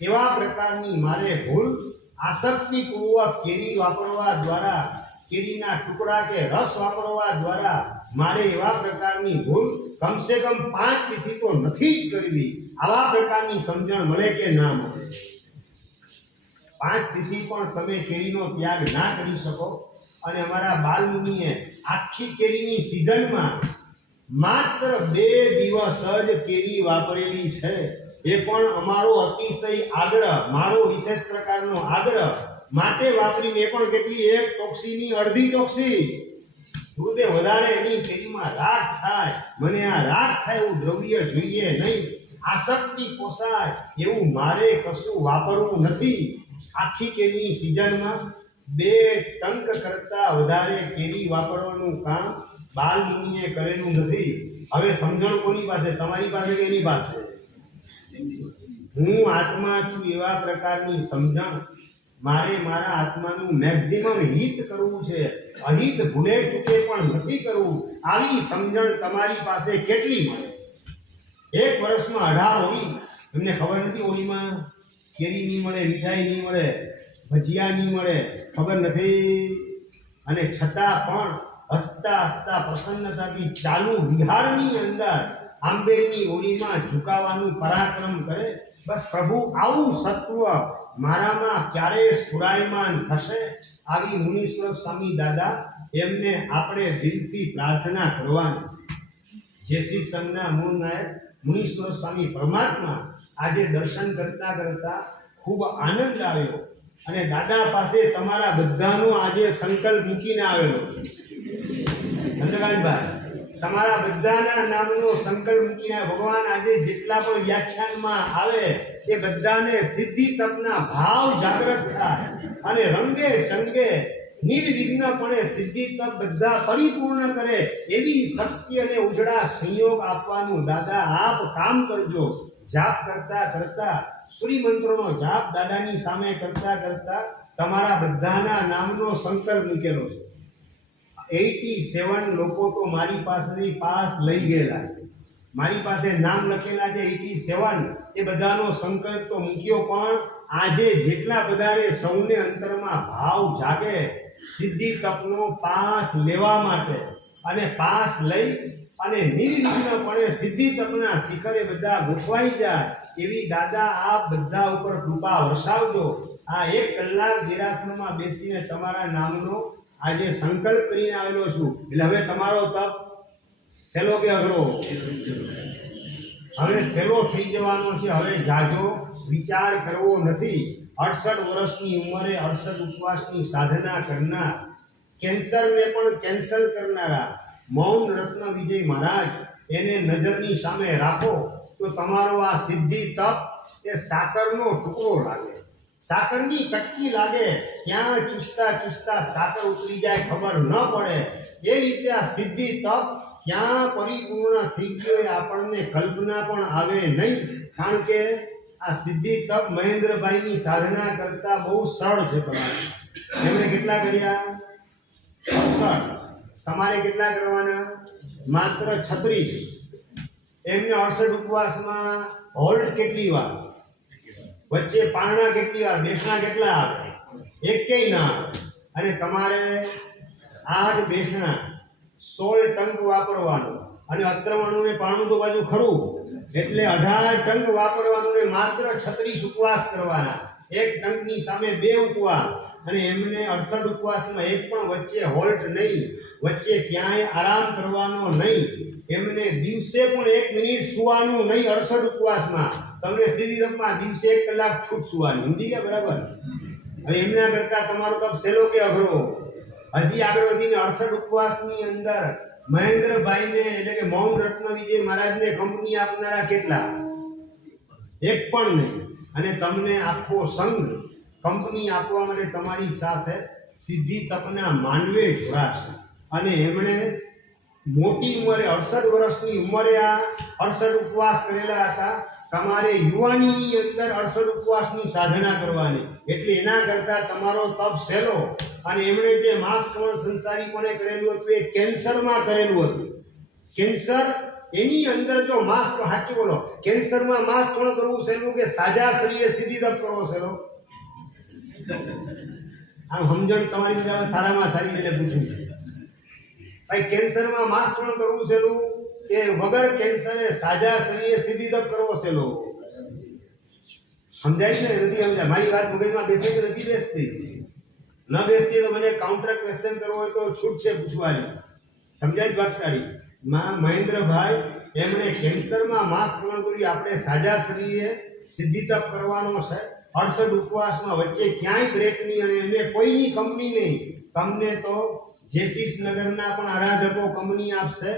એવા પ્રકારની મારે ભૂલ આસક્તિપૂર્વક કેરી વાપરવા દ્વારા, કેરીના ટુકડા કે રસ વાપરવા દ્વારા મારે એવા પ્રકારની ભૂલ કમસે કમ 5 તિથિ તો નથી જ કરવી. આવા પ્રકારની સમજણ મળે કે ના મળે? 5 તિથિ પણ તમે કેરીનો ત્યાગ ના કરી શકો. અને અમારા બાલમુનિએ આખી કેરીની સિઝનમાં માત્ર 2 દિવસ જ કેરી વાપરેલી છે. એ પણ અમારો અતિશય આગ્રહ, મારો વિશેષ પ્રકારનો આગ્રહ માટે વાપરીને. એ પણ કેટલી? 1 ટોક્સીની અડધી ટોક્સી. દૂધે વધારે એની કેરીમાં રાગ થાય, મને આ રાગ થાય એવું દ્રવ્ય જોઈએ નહીં, આસક્તિ પોસાય એવું મારે કશું વાપરવું નથી. આખી કેરીની સિઝનમાં 2 ટંક કરતા વધારે કેરી વાપરવાનું કામ બાલમુનિએ કરેલું નથી. હવે સમજણ કોની પાસે? તમારી પાસે કે એની પાસે? હું આત્મા છું એવા પ્રકારની સમજણ. મારે મારા આત્માનું મેક્સિમમ હિત કરવું છે, અહિત ભૂલે ચૂકે પણ નથી કરવું. આવી સમજણ તમારી પાસે કેટલી મળે? 1 વર્ષમાં 18 હોળી. એમને ખબર નથી હોળીમાં કેરી નહીં મળે, મીઠાઈ નહીં મળે, ભજીયા નહીં મળે, ખબર નથી. અને છતાં પણ હસતા હસતા પ્રસન્નતાથી ચાલુ વિહારની અંદર આંબેડની ઓળીમાં ઝુકાવાનું પરાક્રમ કરે. બસ પ્રભુ આવું સત્વ મારામાં ક્યારે સ્ફુરાયમાન થશે? આવી મુનીશ્વર સ્વામી દાદા એમને આપણે દિલથી પ્રાર્થના કરવાની. જેસી સંઘના મૂળ નાયક મુનીશ્વર સ્વામી પરમાત્મા આજે દર્શન કરતા કરતા ખૂબ આનંદ આવ્યો અને દાદા પાસે તમારા બધાનો આજે સંકલ્પ મૂકીને આવેલો. ચંદ્રકાંતભાઈ, તમારા બધાના નામનો સંકલ્પ મૂકીને ભગવાન આજે જેટલા પણ વ્યાખ્યાનમાં આવે એ બધાને સિદ્ધિ તપના ભાવ જાગૃત થાય અને રંગે ચંગે નિર્વિઘ્નપણે સિદ્ધિ તપ બધા પરિપૂર્ણ કરે એવી શક્તિ અને ઉજળા સંયોગ આપવાનું દાદા આપ કામ કરજો. જાપ કરતા કરતા સૂર્ય મંત્રનો જાપ દાદાની સામે કરતા કરતા તમારા બધાના નામનો સંકલ્પ મૂકેલો છે. 87 લોકો તો મારી પાસેથી પાસ લઈ ગયેલા છે. મારી પાસે નામ લખેલા છે 87. એ બધાનો સંકલ્પ તો મૂક્યો, પણ આજે જેટલા બધાને સૌને અંતરમાં ભાવ જાગે સિદ્ધિ તપનો પાસ લેવા માટે અને પાસ લઈ અને નિર્વિઘ્નપણે સિદ્ધિ તપના શિખરે બધા ગોઠવાઈ જાય એવી દાદા આપ બધા ઉપર કૃપા વરસાવજો. આ 1 કલાક દેરાસરમાં બેસીને તમારા નામનો આજે સંકલ્પ કરીને આવેલો છું. એટલે હવે તમારો તપ સહેલો કે અઘરો? હવે સહેલો થઈ જવાનો છે. હવે જાજો વિચાર કરવો નથી. 68 વર્ષની ઉંમરે 68 ઉપવાસની સાધના કરનાર, કેન્સરને પણ કેન્સલ કરનારા મૌન રત્ન વિજય મહારાજ એને નજરની સામે રાખો તો તમારો આ સિદ્ધિ તપ એ સાકરનો ટુકડો લાગે, સાકરની કટકી લાગે. ક્યાં ચૂસતા ચૂસતા સાકર ઉતરી જાય ખબર ન પડે. એ રીતે આ સિદ્ધિ તપ ક્યાં પરિપૂર્ણ થઈ ગયો એ આપણને કલ્પના પણ આવે નહીં. કારણ કે આ સિદ્ધિ તપ મહેન્દ્રભાઈની સાધના કરતા બહુ સરળ છે. એમણે કેટલા કર્યા? 68. તમારે કેટલા કરવાના? માત્ર 36. એમને 68 ઉપવાસમાં હોલ્ટ કેટલી વાર, વચ્ચે પારણા કેટલી વાર, બેસણા કેટલા આવે? એકેય ના આવે. અને તમારે 8 બેસણા, 16 ટંક વાપરવાનું અને અત્રવણું ને પારણું તો બાજુ ખરું, એટલે 18 ટંક વાપરવાનું ને માત્ર 36 ઉપવાસ કરવાના. 1 ટંકની સામે 2 ઉપવાસ. અને એમને 68 ઉપવાસમાં એક પણ વચ્ચે હોલ્ટ નહીં, વચ્ચે ક્યાંય આરામ કરવાનો નહીં. એમને દિવસે પણ 1 મિનિટ સુવાનું નહીં. 68 ઉપવાસમાં તમને સિદ્ધિ તપમાં દિવસે 1 કલાક છૂટ સુવાની. સમજી ગયા? બરાબર. હવે એમના કરતા તમારો તપ સહેલો કે અઘરો? હજી આગળ વધીને 68 ઉપવાસની અંદર મહેન્દ્રભાઈને એટલે કે મૌન રત્ન વિજય મહારાજને કંપની આપનારા કેટલા? એક પણ નહીં. અને તમને આખો સંઘ કંપની આપવા માટે તમારી સાથે સિદ્ધિ તપના માનવે જોડાશે. અને એમણે મોટી ઉંમરે 68 વર્ષની ઉંમરે આ 68 ઉપવાસ કરેલા હતા. તમારે યુવાનીની અંદર 68 ઉપવાસની સાધના કરવાની. એટલે એના કરતાં તમારો તપ સહેલો. અને એમણે જે માસ કવણ સંસારીપણે કરેલું હતું એ કેન્સરમાં કરેલું હતું. કેન્સર એની અંદર જો માસ, સાચું બોલો, કેન્સરમાં માસ કવણ કરવું સહેલું કે સાજા શરીરે સિદ્ધિ તપ કરવો સહેલો? આમ સમજણ તમારી બધા સારામાં સારી એટલે પૂછું છું. ભાઈ, કેન્સરમાં માસ કવણ કરવું સહેલું કે વગર કેન્સરે સાજા શરીરે સિદ્ધિ તપ કરવો સહેલો? સમજાય છે? નથી સમજાય? મારી વાત મગજમાં બેસે કે નથી બેસતી? ન બેસતી તો મને કાઉન્ટર ક્વેશ્ચન કરવો હોય તો છૂટ છે પૂછવાની. સમજાય ભાગશાળી? મહેન્દ્રભાઈ એમણે કેન્સરમાં માસ કવણ કરી. આપણે સાજા શરીરે સિદ્ધિ તપ કરવાનો છે. 68 ઉપવાસમાં વચ્ચે ક્યાંય બ્રેક નહીં. અને એમને કોઈની કંપની નહીં. તમને તો જેસીસ નગરના પણ આરાધકો કંપની આપશે.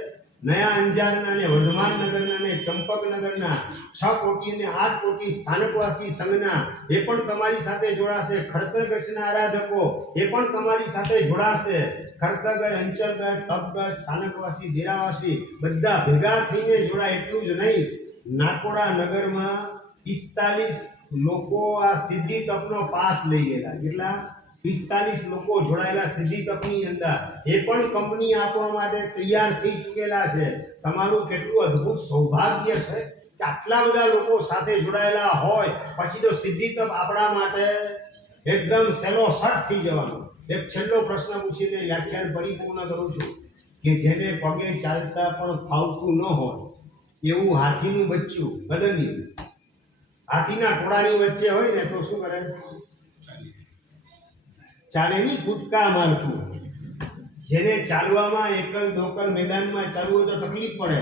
નયા અંજારના અને વર્ધમાન નગરના અને ચંપકનગરના 6 કોટી અને 8 કોટી સ્થાનકવાસી સંઘના એ પણ તમારી સાથે જોડાશે. ખડતર કચ્છના આરાધકો એ પણ તમારી સાથે જોડાશે. ખડતર, અંચલગઢ, તપગઢ, સ્થાનકવાસી, દેરાવાસી બધા ભેગા થઈને જોડાય. એટલું જ નહીં, નાકોડા નગરમાં 45 લોકો આ સિદ્ધિ તપનો પાસ લઈ ગયેલા. કેટલા? 45 લોકો જોડાયેલા સિદ્ધિ તપની અંદર. એ પણ કંપની આપવા માટે તૈયાર થઈ ચૂકેલા છે. તમારું કેટલું અદ્ભુત સૌભાગ્ય છે કે આટલા બધા લોકો સાથે જોડાયેલા હોય પછી તો સિદ્ધિ તપ આપણા માટે એકદમ સેલો શટ થઈ જવાનું. એક છેલ્લો પ્રશ્ન પૂછીને વ્યાખ્યાન પરિપૂર્ણ કરું છું કે જેને પગે ચાલતા પણ ફાવતું ન હોય એવું હાથીનું બચ્ચું બદન્યું હાથીના ટોળાની વચ્ચે હોય ને તો શું કરે? ચાલે નહીં, કૂદકા મારતું. જેને ચાલવામાં એકલ દોકલ મેદાનમાં ચાલવું હોય તો તકલીફ પડે,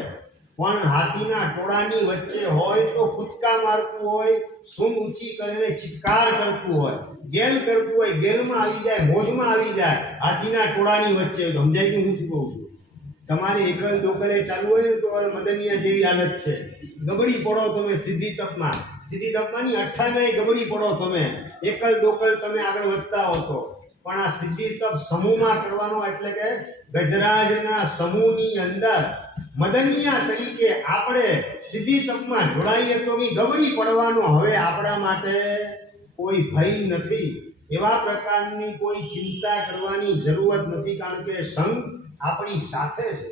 પણ હાથીના ટોળાની વચ્ચે હોય તો કૂદકા મારતું હોય, સૂંઢ ઊંચી કરીને ચિત્કાર કરતું હોય, ગેલ કરતું હોય, ગેલમાં આવી જાય, મોજમાં આવી જાય હાથીના ટોળાની વચ્ચે. સમજાય કે હું શું કહું છું? તમારે એકલ દોકલે ચાલવું હોય ને તો મદનિયા જેવી હાલત છે. ગબડી પડો તમે સીધી તપમાં ની 98 ગબડી પડો તમે. એકલ દોકલ તમે આગળ વધતા હો તો, પણ આ સિદ્ધિ તપ સમૂહમાં કરવાનો, એટલે કે ગજરાજના સમૂહની અંદર મદનિયા તરીકે આપણે સિદ્ધિ તપમાં જોડાઈએ તો ગબડી પડવાનો હવે આપણા માટે કોઈ ભય નથી. એવા પ્રકારની કોઈ ચિંતા કરવાની જરૂરત નથી, કારણ કે સંઘ આપણી સાથે છે.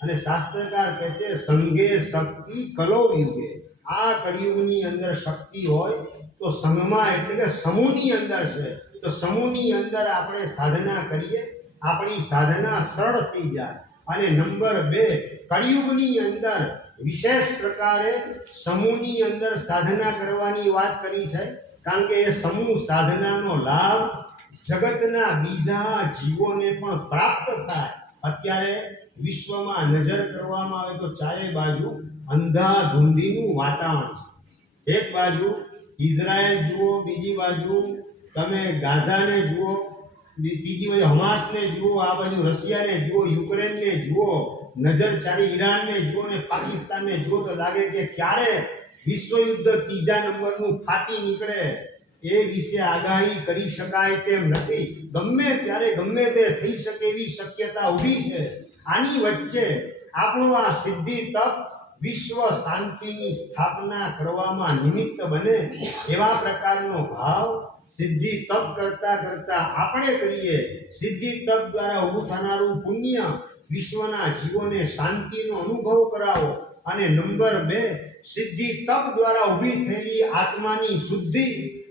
અને શાસ્ત્રકાર કહે છે સંઘે શક્તિ કલો યુગે. આ કળિયુગની અંદર શક્તિ હોય તો સંઘમાં, એટલે કે સમૂહની અંદર છે. તો સમૂહની અંદર આપણે સાધના કરીએ, આપણી સાધના સરળ થઈ જાય. અને નંબર 2, કળિયુગની અંદર વિશેષ પ્રકારે સમૂહની અંદર સાધના કરવાની વાત કરી છે, કારણ કે એ સમૂહ સાધનાનો લાભ જગતના બીજા જીવોને પણ પ્રાપ્ત થાય. અત્યારે વિશ્વમાં નજર કરવામાં આવે તો ચારે બાજુ અંધાધૂંધીનું વાતાવરણ છે. એક બાજુ ઇઝરાયલ જુઓ, બીજી બાજુ તમે ગાઝાને જુઓ, ત્રીજી બાજુ હમાસને જુઓ, આ બાજુ રશિયાને જુઓ, યુક્રેનને જુઓ, નજર ચારી ઈરાનને જુઓ ને પાકિસ્તાનને જુઓ તો લાગે કે ક્યારે વિશ્વયુદ્ધ 3જા નંબરનું ફાટી નીકળે. એ વિશે આગાહી કરી શકાય તેમ નથી. ગમે ત્યારે ગમે તે થઈ શકે એવી શક્યતા ઊભી છે. આની વચ્ચે આપણું આ સિદ્ધિ તપ વિશ્વ શાંતિની સ્થાપના કરવામાં નિમિત્ત બને એવા પ્રકારનો ભાવ સિદ્ધિ તપ કરતા કરતા આપણે કરીએ. સિદ્ધિ તપ દ્વારા ઊભું થનારું પુણ્ય વિશ્વના જીવોને શાંતિનો અનુભવ કરાવો. અને નંબર 2, સિદ્ધિ તપ દ્વારા ઊભી થયેલી આત્માની શુદ્ધિ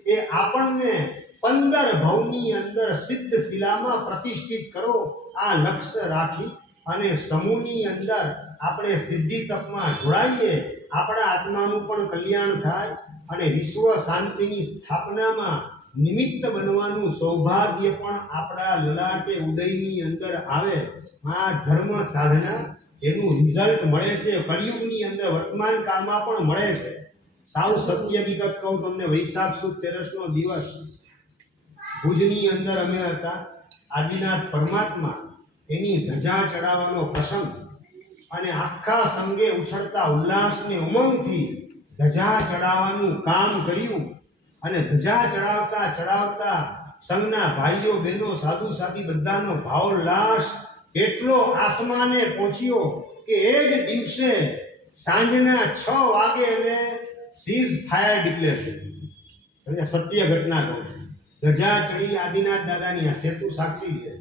એ આપણને 15 ભવની અંદર સિદ્ધ શિલામાં પ્રતિષ્ઠિત કરો. આ લક્ષ્ય રાખી અને સમૂહની અંદર આપણે સિદ્ધિ તપમાં જોડાઈએ. આપણા આત્માનું પણ કલ્યાણ થાય અને વિશ્વ શાંતિની સ્થાપનામાં નિમિત્ત બનવાનું સૌભાગ્ય પણ આપણા લલાટે ઉદયની અંદર આવે. આ ધર્મ સાધના એનું રિઝલ્ટ મળે છે કળિયુગની અંદર, વર્તમાન કાળમાં પણ મળે છે. સાવ સત્ય વિગત કહું તમને, વૈશાખ સુદ 13નો દિવસ ભુજની અંદર અમે હતા. આદિનાથ પરમાત્મા એની ધજા ચડાવવાનો પ્રસંગ, અને આખા સંઘે ઉછળતા ઉલ્લાસને ઉમંગથી ધજા ચડાવવાનું કામ કર્યું. અને ધજા ચડાવતા સંઘના ભાઈઓ બહેનો સાધુ સાધી બધાનો ભાવોલ્લાસ એટલો આસમાને પહોંચ્યો કે એ જ દિવસે સાંજના 6 વાગે એને સીઝ ફાયર ડિક્લેર થયું. સત્ય ઘટના કહું છું. ધજા ચડી આદિનાથ દાદાની, આ સેતુ સાક્ષી છે.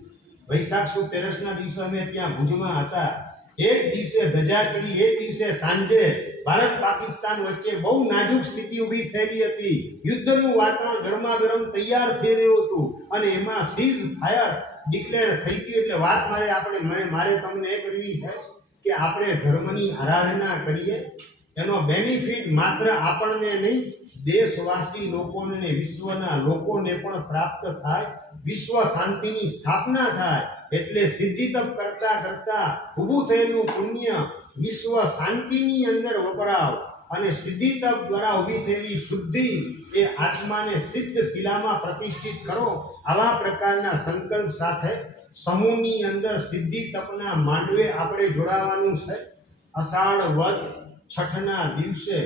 વૈશાખ સુદ 13ના દિવસે અમે ત્યાં ભુજમાં હતા. એક દિવસે ધજા ચડી, એ દિવસે સાંજે ભારત પાકિસ્તાન વચ્ચે બહુ નાજુક સ્થિતિ ઊભી થયેલી હતી. યુદ્ધનું વાતાવરણ ગરમા ગરમ તૈયાર થઈ રહ્યું હતું, અને એમાં સીઝ ફાયર ડિક્લેર થઈ ગયું. એટલે વાત મારે તમને એ કરવી છે કે આપણે ધર્મની આરાધના કરીએ, એનો બેનિફિટ માત્ર આપણને નહીં, દેશવાસી લોકોને, વિશ્વના લોકોને પણ પ્રાપ્ત થાય, વિશ્વ શાંતિની સ્થાપના થાય. એટલે સિદ્ધિ તપ કરતા કરતા ઊભું થયેલું પુણ્ય વિશ્વ શાંતિની અંદર વપરાવ. અને સિદ્ધિ તપ દ્વારા ઊભી થયેલી શુદ્ધિ એ આત્માને સિદ્ધ શિલામાં પ્રતિષ્ઠિત કરો. આવા પ્રકારના સંકલ્પ સાથે સમૂહની અંદર સિદ્ધિ તપના માંડવે આપણે જોડાવાનું છે. અષાઢ વદ છઠના દિવસે,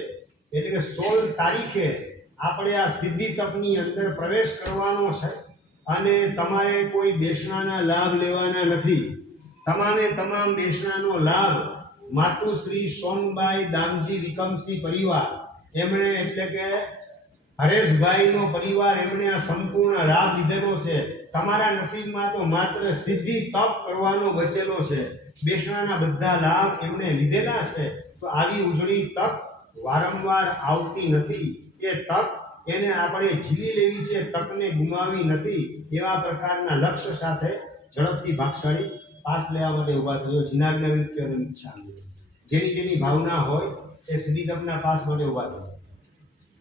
એટલે કે 16 તારીખે આપણે આ સિદ્ધિ તપની અંદર પ્રવેશ કરવાનો છે. અને તમારે કોઈ બેસણાના લાભ લેવાના નથી. તમામે તમામ બેસણાનો લાભ માતુશ્રી સોનબાઈ દામજી વિકમસિંહ પરિવાર, એમણે, એટલે કે હરેશભાઈનો પરિવાર, એમણે આ સંપૂર્ણ લાભ લીધેલો છે. તમારા નસીબમાં તો માત્ર સિદ્ધિ તપ કરવાનો બચેલો છે. બેસણાના બધા લાભ એમણે લીધેલા છે. તો આવી ઉજળી તક વારંવાર આવતી નથી. એ તક એને આપણે ઝીલી લેવી છે, તકને ગુમાવી નથી, એવા પ્રકારના લક્ષ્ય સાથે ઝડપથી ભાગશાળી પાસ લેવા માટે ઊભા થયો. જિનાજ્ઞા વિદ્યાર્થી ઈચ્છા જેની જેની ભાવના હોય એ સીધી તપના પાસ માટે ઊભા થયો.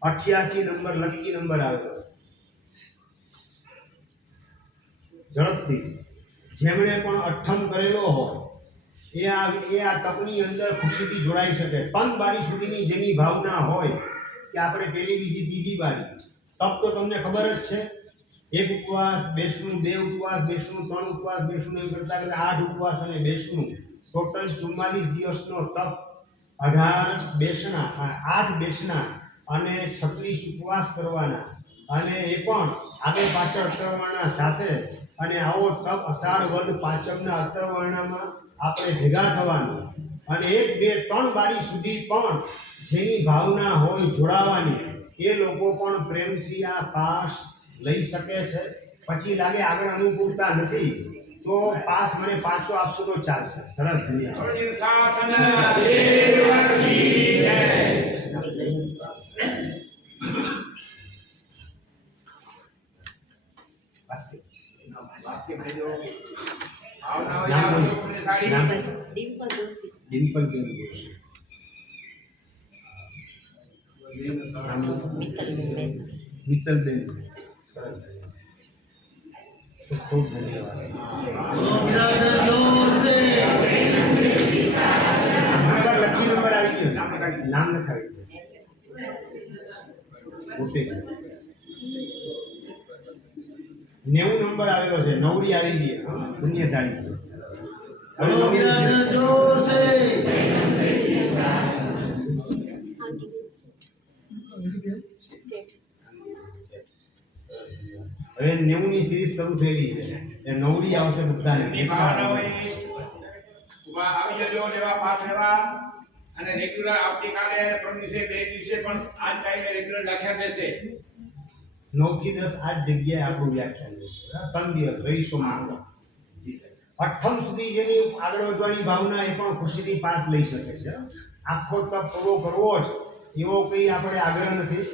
88 નંબર લકી નંબર આવેલો. ઝડપથી જેમણે પણ અઠ્ઠમ કરેલો હોય એ આ તપની અંદર ખુશીથી જોડાઈ શકે. 3 બારી સુધીની જેની ભાવના હોય કે આપણે પહેલી બીજી ત્રીજી બારી તપ તો તમને ખબર જ છે. 1 ઉપવાસ બેસનું, 2 ઉપવાસ બેસનું, 3 ઉપવાસ બેસનું, એમ કરતા કરતા 8 ઉપવાસ અને બેસનું, ટોટલ 44 દિવસનો તપ, 18 બેસના, 8 બેસના અને 36 ઉપવાસ કરવાના, અને એ પણ આગળ પાછળ અત્રવર્ણા સાથે. અને આવો તપ અષાઢ વદ પાંચમના અત્રવર્ણામાં આપણે ભેગા થવાનું, અને 1, 2, 3 બારી સુધી પણ જેની ભાવના હોય જોડાવાની એ લોકો પણ પ્રેમથી આ પાસ લઈ શકે છે. પછી લાગે આગળ અનુકૂળતા નથી તો પાસ મને પાછો આપશો તો ચાલશે. સરસ, ધન્યવાદ. ડિમ્પલ કેવું જોશે? મિત્તલબેન. સરસ, ખૂબ ધન્યવાદ. લકી નંબર આવી ગયો, નામ લખાવી મોટે 90 નંબર આવેલો છે. નવડી આવી ગઈ, પુણ્યશાળી. હવે 90 ની સિરીઝ શરૂ થયેલી છે. એ નવડી આવશે બધાને. આવી જજો લેવા પાસ લેવા, અને રેગ્યુલર આવતીકાલે અને પરમ દિવસે 2 દિવસે પણ આ ટાઈમે રેગ્યુલર લખ્યા રહેશે. 9 થી 10 આ જ જગ્યાએ આપણું વ્યાખ્યાન છે. 3 દિવસ રવિ સોમવાર. અઠ્ઠમ સુધી જેની આગળ વધવાની ભાવના એ પણ ખુશીથી પાસ લઈ શકે છે. આખો તપ પૂરો કરવો જ એવો કંઈ આપણે આગ્રહ નથી.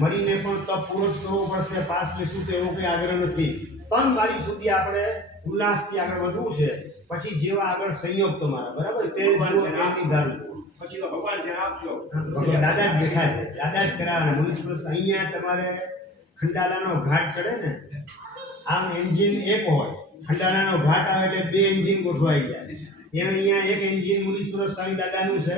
મરીને પણ તપ પૂરો જ કરવો પડશે, પાસ લઈશું તો એવો કંઈ આગ્રહ નથી. 3 બારી સુધી આપણે ઉલ્લાસથી આગળ વધવું છે. પછી જેવા આગળ સંયોગ તમારા, બરાબર, તે ધારું પછી ભગવાન ધ્યાન આપજો. દાદા જ બેઠા છે, દાદા જ કરાવવાના. મુનિસ્પર્શ અહીંયા તમારે ખંડાલાનો ઘાટ ચડે ને, આમ એન્જિન એક હોય, ખંડાલાનો ઘાટ આવે એટલે 2 એન્જિન ગોઠવાઈ જાય. એમ અહીંયા એક એન્જિન મુનીશ્વર સ્વામી દાદાનું છે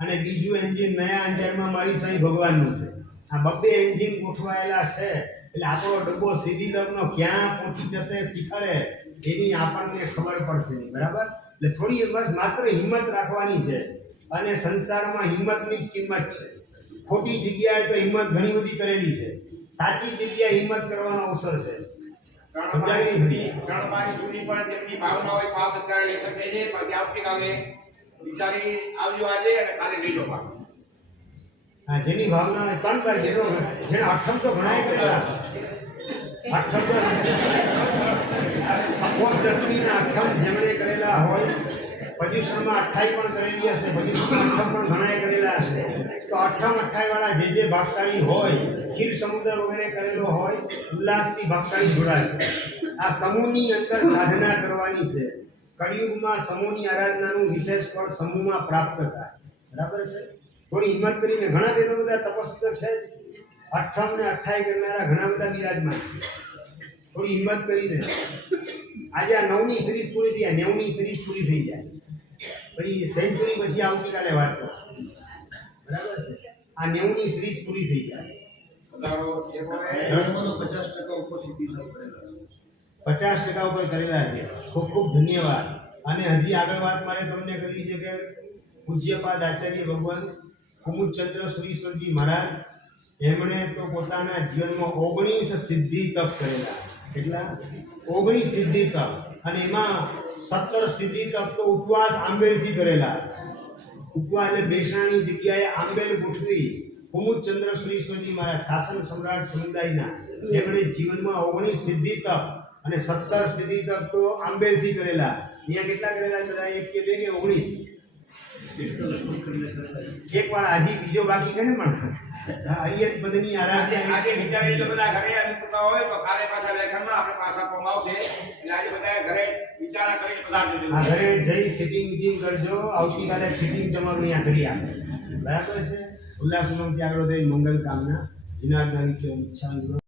અને બીજું એન્જિન નયા અંજારમાં મારી સ્વામી ભગવાનનું છે. આ 2 એન્જિન ગોઠવાયેલા છે એટલે આપણો ડબ્બો સીધી તરફનો ક્યાં પહોંચી જશે શિખરે એની આપણને ખબર પડશે નહીં. બરાબર? એટલે થોડી બસ માત્ર હિંમત રાખવાની છે. અને સંસારમાં હિંમતની જ કિંમત છે. ખોટી જગ્યાએ તો હિંમત ઘણી બધી કરેલી છે, સાચી જગ્યાએ હિંમત કરવાનો અવસર છે. 3 બારી સુધી પણ જેમની ભાવના હોય પાસ અત્યારે લઈ શકે છે. પછી આવતીકાલે વિચારી આવજો આજે અને કાલે લઈ લો પાસ. હા, જેની ભાવના હોય 3 બારી જેનો જેને અઠમ તો ઘણાય કરેલા છે. અઠમ તો અપોસ દસમીના અઠમ જેમણે કરેલા હોય, પર્યુષણમાં 28 પણ કરેલી હશે, પર્યુષણમાં અઠમ પણ ઘણાએ કરેલા હશે. તો અઠમ 28 વાળા જે ભાગશાળી હોય, ખીર સમુદ્ર વગેરે કરેલો હોય, ઉલ્લાસથી ભાગશાળી જોડાય. આ સમૂહની અંદર સાધના કરવાની છે. કળિયુગમાં સમૂહની આરાધનાનું વિશેષ ફળ સમૂહમાં પ્રાપ્ત થાય. બરાબર છે? થોડી હિંમત કરીને ઘણા બધા તપસ્વી છે. અઠમ ને 28 કરનારા ઘણા બધા બિરાજમાન. થોડી હિંમત કરીને આજે આ 9ની સિરીઝ પૂરી થઈ જાય, 90ની સિરીઝ પૂરી થઈ જાય, પછી સેન્ચુરી પછી આવતીકાલે વાત કરશું. બરાબર છે? આ 90ની સિરીઝ પૂરી થઈ જાય. 50% ઉપર કરેલા છે. ખૂબ ખૂબ ધન્યવાદ. અને હજી આગળ વાત મારે તમને કરવી છે કે પૂજ્યપાદ આચાર્ય ભગવાન કુમુદચંદ્ર સુરીશ્વરજી મહારાજ, એમણે તો પોતાના જીવનમાં 19 સિદ્ધિ તપ કરેલા. કેટલા? 19 સિદ્ધિ તપ. અને એમાં 17 સિદ્ધિ તપ તો ઉપવાસ આંબેલથી કરેલા. ઉપવાસ એટલે બેસણાની જગ્યાએ આંબેલ ગોઠવી કુમુદચંદ્ર સુરીશ્વરજી મહારાજ, શાસન સમ્રાટ સમુદાયના, એમણે જીવનમાં 19 સિદ્ધિ તપ અને 17 સિદ્ધિ તપ તો આંબેલથી કરેલા. અહીંયા કેટલા કરેલા બધા? 1 કે 2 કે 19? એક વાર આજી બીજો બાકી છે ને, પણ હા, અહીંયા જ બધાની આરાધના આજે વિચારી જો બધા ઘરે અનુકૂળતા હોય તો કાલે પાછા લેખનમાં આપણે પાસ આપવામાં આવશે એટલે આજે બધા ઘરે વિચારણા કરીને પધારજો. આ ઘરે જઈ સિટિંગ મીટિંગ કરજો. આવતીકાલે ફિટિંગ તમારું અહીંયા કરી આપે. બરાબર છે. ઉલ્લાસ ઉમંગથી આગળ વધી મંગલ કામના. જીનાર્દન ઈચ્છા